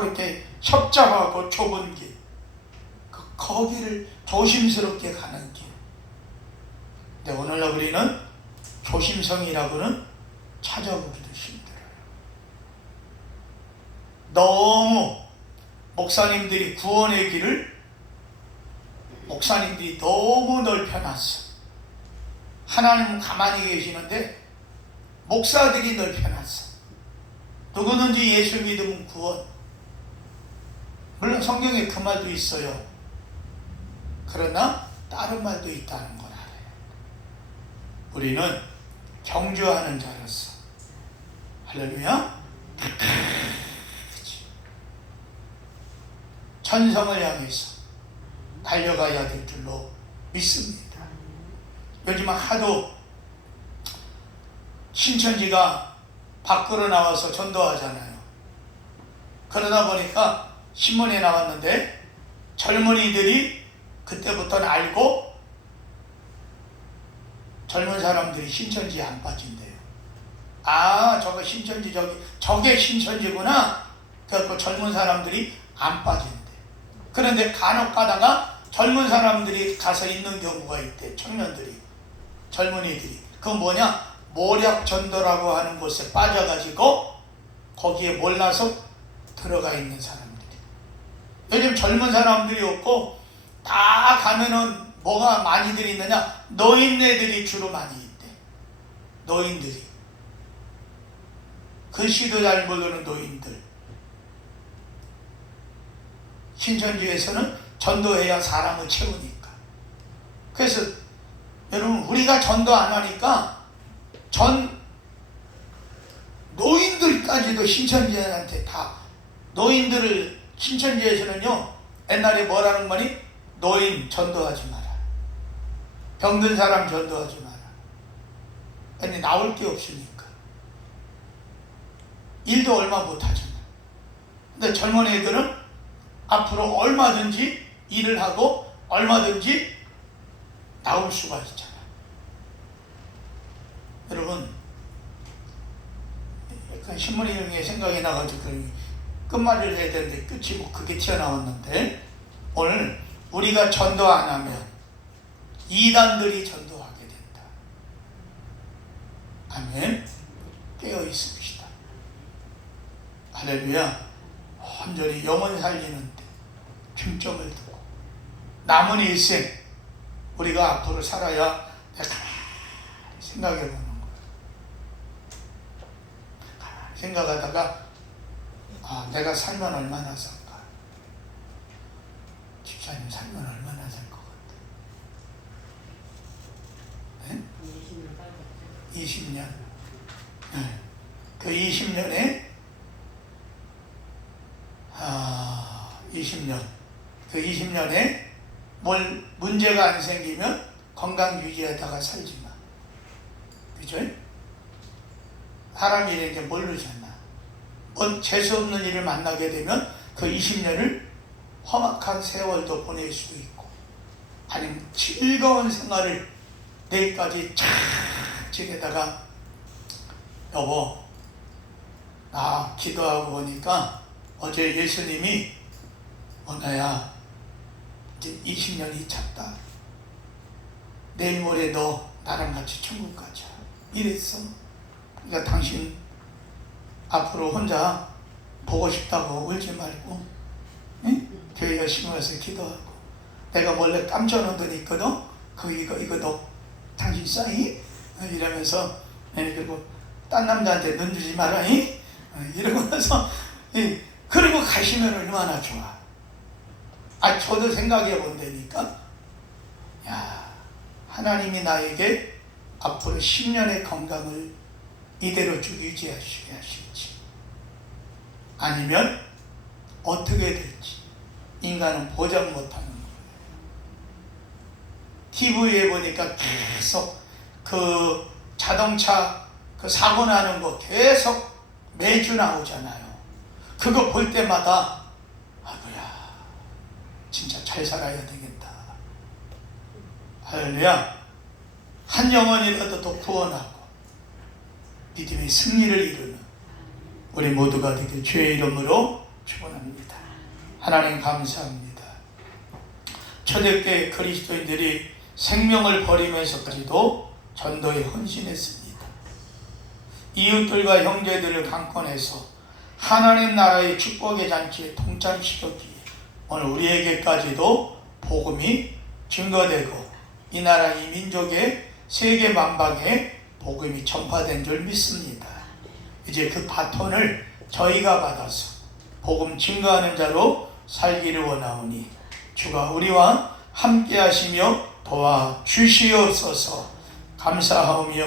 이렇게 협잡하고 좁은 길, 거기를 조심스럽게 가는 길. 근데 오늘날 우리는 조심성이라고는 찾아보기도 힘들어요. 너무 목사님들이 구원의 길을 목사님들이 너무 넓혀놨어. 하나님은 가만히 계시는데 목사들이 넓혀놨어. 누구든지 예수 믿으면 구원. 물론 성경에 그 말도 있어요. 그러나 다른 말도 있다는 걸 알아요. 우리는 경주하는 자로서 할렐루야 천성을 향해서 달려가야 될 줄로 믿습니다. 요즘은 하도 신천지가 밖으로 나와서 전도하잖아요. 그러다 보니까 신문에 나왔는데 젊은이들이 그때부터는 알고 젊은 사람들이 신천지에 안 빠진대요. 저거 신천지 저게 신천지구나. 그래서 젊은 사람들이 안 빠진대. 그런데 간혹 가다가 젊은 사람들이 가서 있는 경우가 있대. 청년들이, 젊은이들이. 그건 뭐냐? 모략전도라고 하는 곳에 빠져가지고 거기에 몰라서 들어가 있는 사람들이. 요즘 젊은 사람들이 없고 다 가면은 뭐가 많이들 있느냐? 노인네들이 주로 많이 있대. 노인들이. 글씨도 잘 모르는 노인들. 신천지에서는 전도해야 사람을 채우니까. 그래서 여러분 우리가 전도 안 하니까 노인들까지도 신천지한테 다 노인들을 신천지에서는요 옛날에 뭐라는 말이 노인 전도하지 마라. 병든 사람 전도하지 마라. 아니 나올 게 없으니까. 일도 얼마 못하잖아. 근데 젊은 애들은 앞으로 얼마든지 일을 하고 얼마든지 나올 수가 있잖아. 여러분 약간 신문이 중에 생각이 나가지고 끝말을 해야 되는데 끝이 뭐 그게 튀어나왔는데 오늘 우리가 전도 안 하면 이단들이 전도하게 된다. 아멘. 깨어 있읍시다. 할렐루야. 온전히 영혼 살리는 데 중점을 두고 남은 일생 우리가 앞으로 살아야 내가 가만히 생각해 보는 거예요. 가만히 생각하다가 내가 살면 얼마나 살까? 집사님 살면 얼마나 살 것 같아? 네? 20년. 네. 그 20년에 20년. 그 20년에 뭘 문제가 안 생기면 건강 유지하다가 살지 마. 그죠? 사람이 이렇게 모르잖아. 재수없는 일을 만나게 되면 그 20년을 험악한 세월도 보낼 수도 있고 아니면 즐거운 생활을 내일까지 잘 지내다가 여보 나 기도하고 보니까 어제 예수님이 원아야 이제 20년이 찼다. 내일 모레 너 나랑 같이 천국 가자 이랬어. 그러니까 당신 앞으로 혼자 보고 싶다고 울지 말고 응? 교회 열심히 와서 기도하고 내가 원래 깜짝 돈 있거든. 이거 너 당신 써이? 이러면서 그리고 딴 남자한테 눈 주지 마라 이러고 나서 그리고 가시면 얼마나 좋아. 저도 생각해 본다니까. 야, 하나님이 나에게 앞으로 10년의 건강을 이대로 쭉 유지하시게 하실지 아니면 어떻게 될지 인간은 보장 못하는 거예요. TV에 보니까 계속 그 자동차 그 사고 나는 거 계속 매주 나오잖아요. 그거 볼 때마다 아이고야 진짜 잘 살아야 되겠다. 할렐루야. 한 영혼이라도 더 구원하고 믿음의 승리를 이루는 우리 모두가 되길 주의 이름으로 축원합니다. 하나님 감사합니다. 초대때 그리스도인들이 생명을 버리면서까지도 전도에 헌신했습니다. 이웃들과 형제들을 강권해서 하나님 나라의 축복의 잔치에 동참시켰기에 오늘 우리에게까지도 복음이 증거되고 이 나라 이 민족의 세계 만방에 복음이 전파된 줄 믿습니다. 이제 그 바톤을 저희가 받아서 복음 증거하는 자로 살기를 원하오니 주가 우리와 함께 하시며 도와주시옵소서. 감사하오며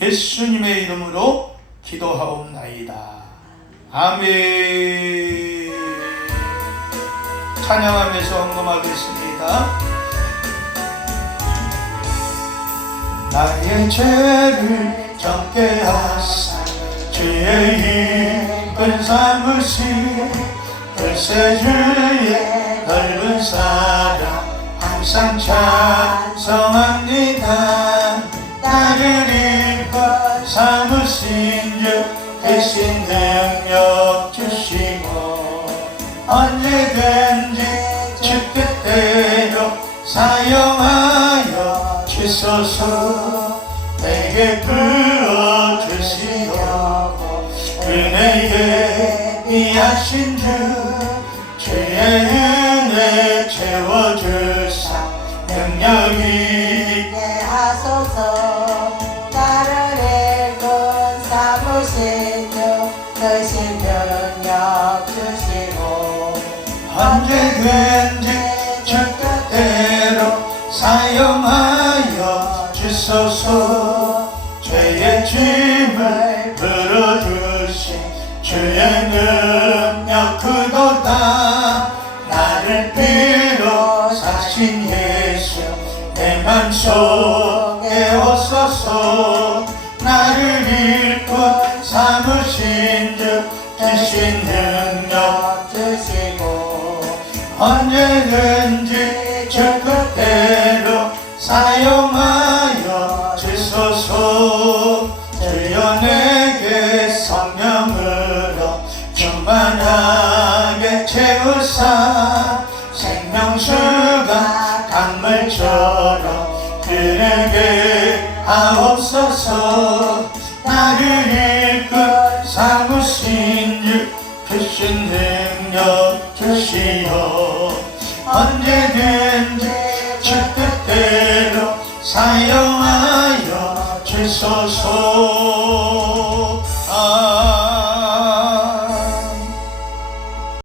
예수님의 이름으로 기도하옵나이다. 아멘. 찬양하면서 헌금하겠습니다. 나의 죄를 적게 하사 주의 이끈 삼으시 글쎄 주의 넓은 사랑 항상 찬송합니다. 나를 이끌 삼으신 주 대신 능력 주시고 언제든지 주 뜻대로 사용하여 주소서. 내게 부어주시고 은혜에 비하신 주 주의 은혜 채워주사 능력이 있게 하소서. 나를 일꾼 삼으신 주 크신 능력 주시고 언제든지 주 뜻대로 사용하여 주소서. 죄의 짐을 풀어주신 주의 능력 크도다. 나를 비로 사신 예수 내 맘속에 오소서. 나를 일꾼 삼으신 주 주신 능력 주시고 언제든지 주 뜻대로 사용하여 주소서. 주여 내게 성령으로 충만하게 채우사 생명수가 강물처럼 흐르게 하옵소서. 나를 이끌 삼으신 주 크신 능력 주시오. 언제든지 주 뜻대로 사용하여 주소서.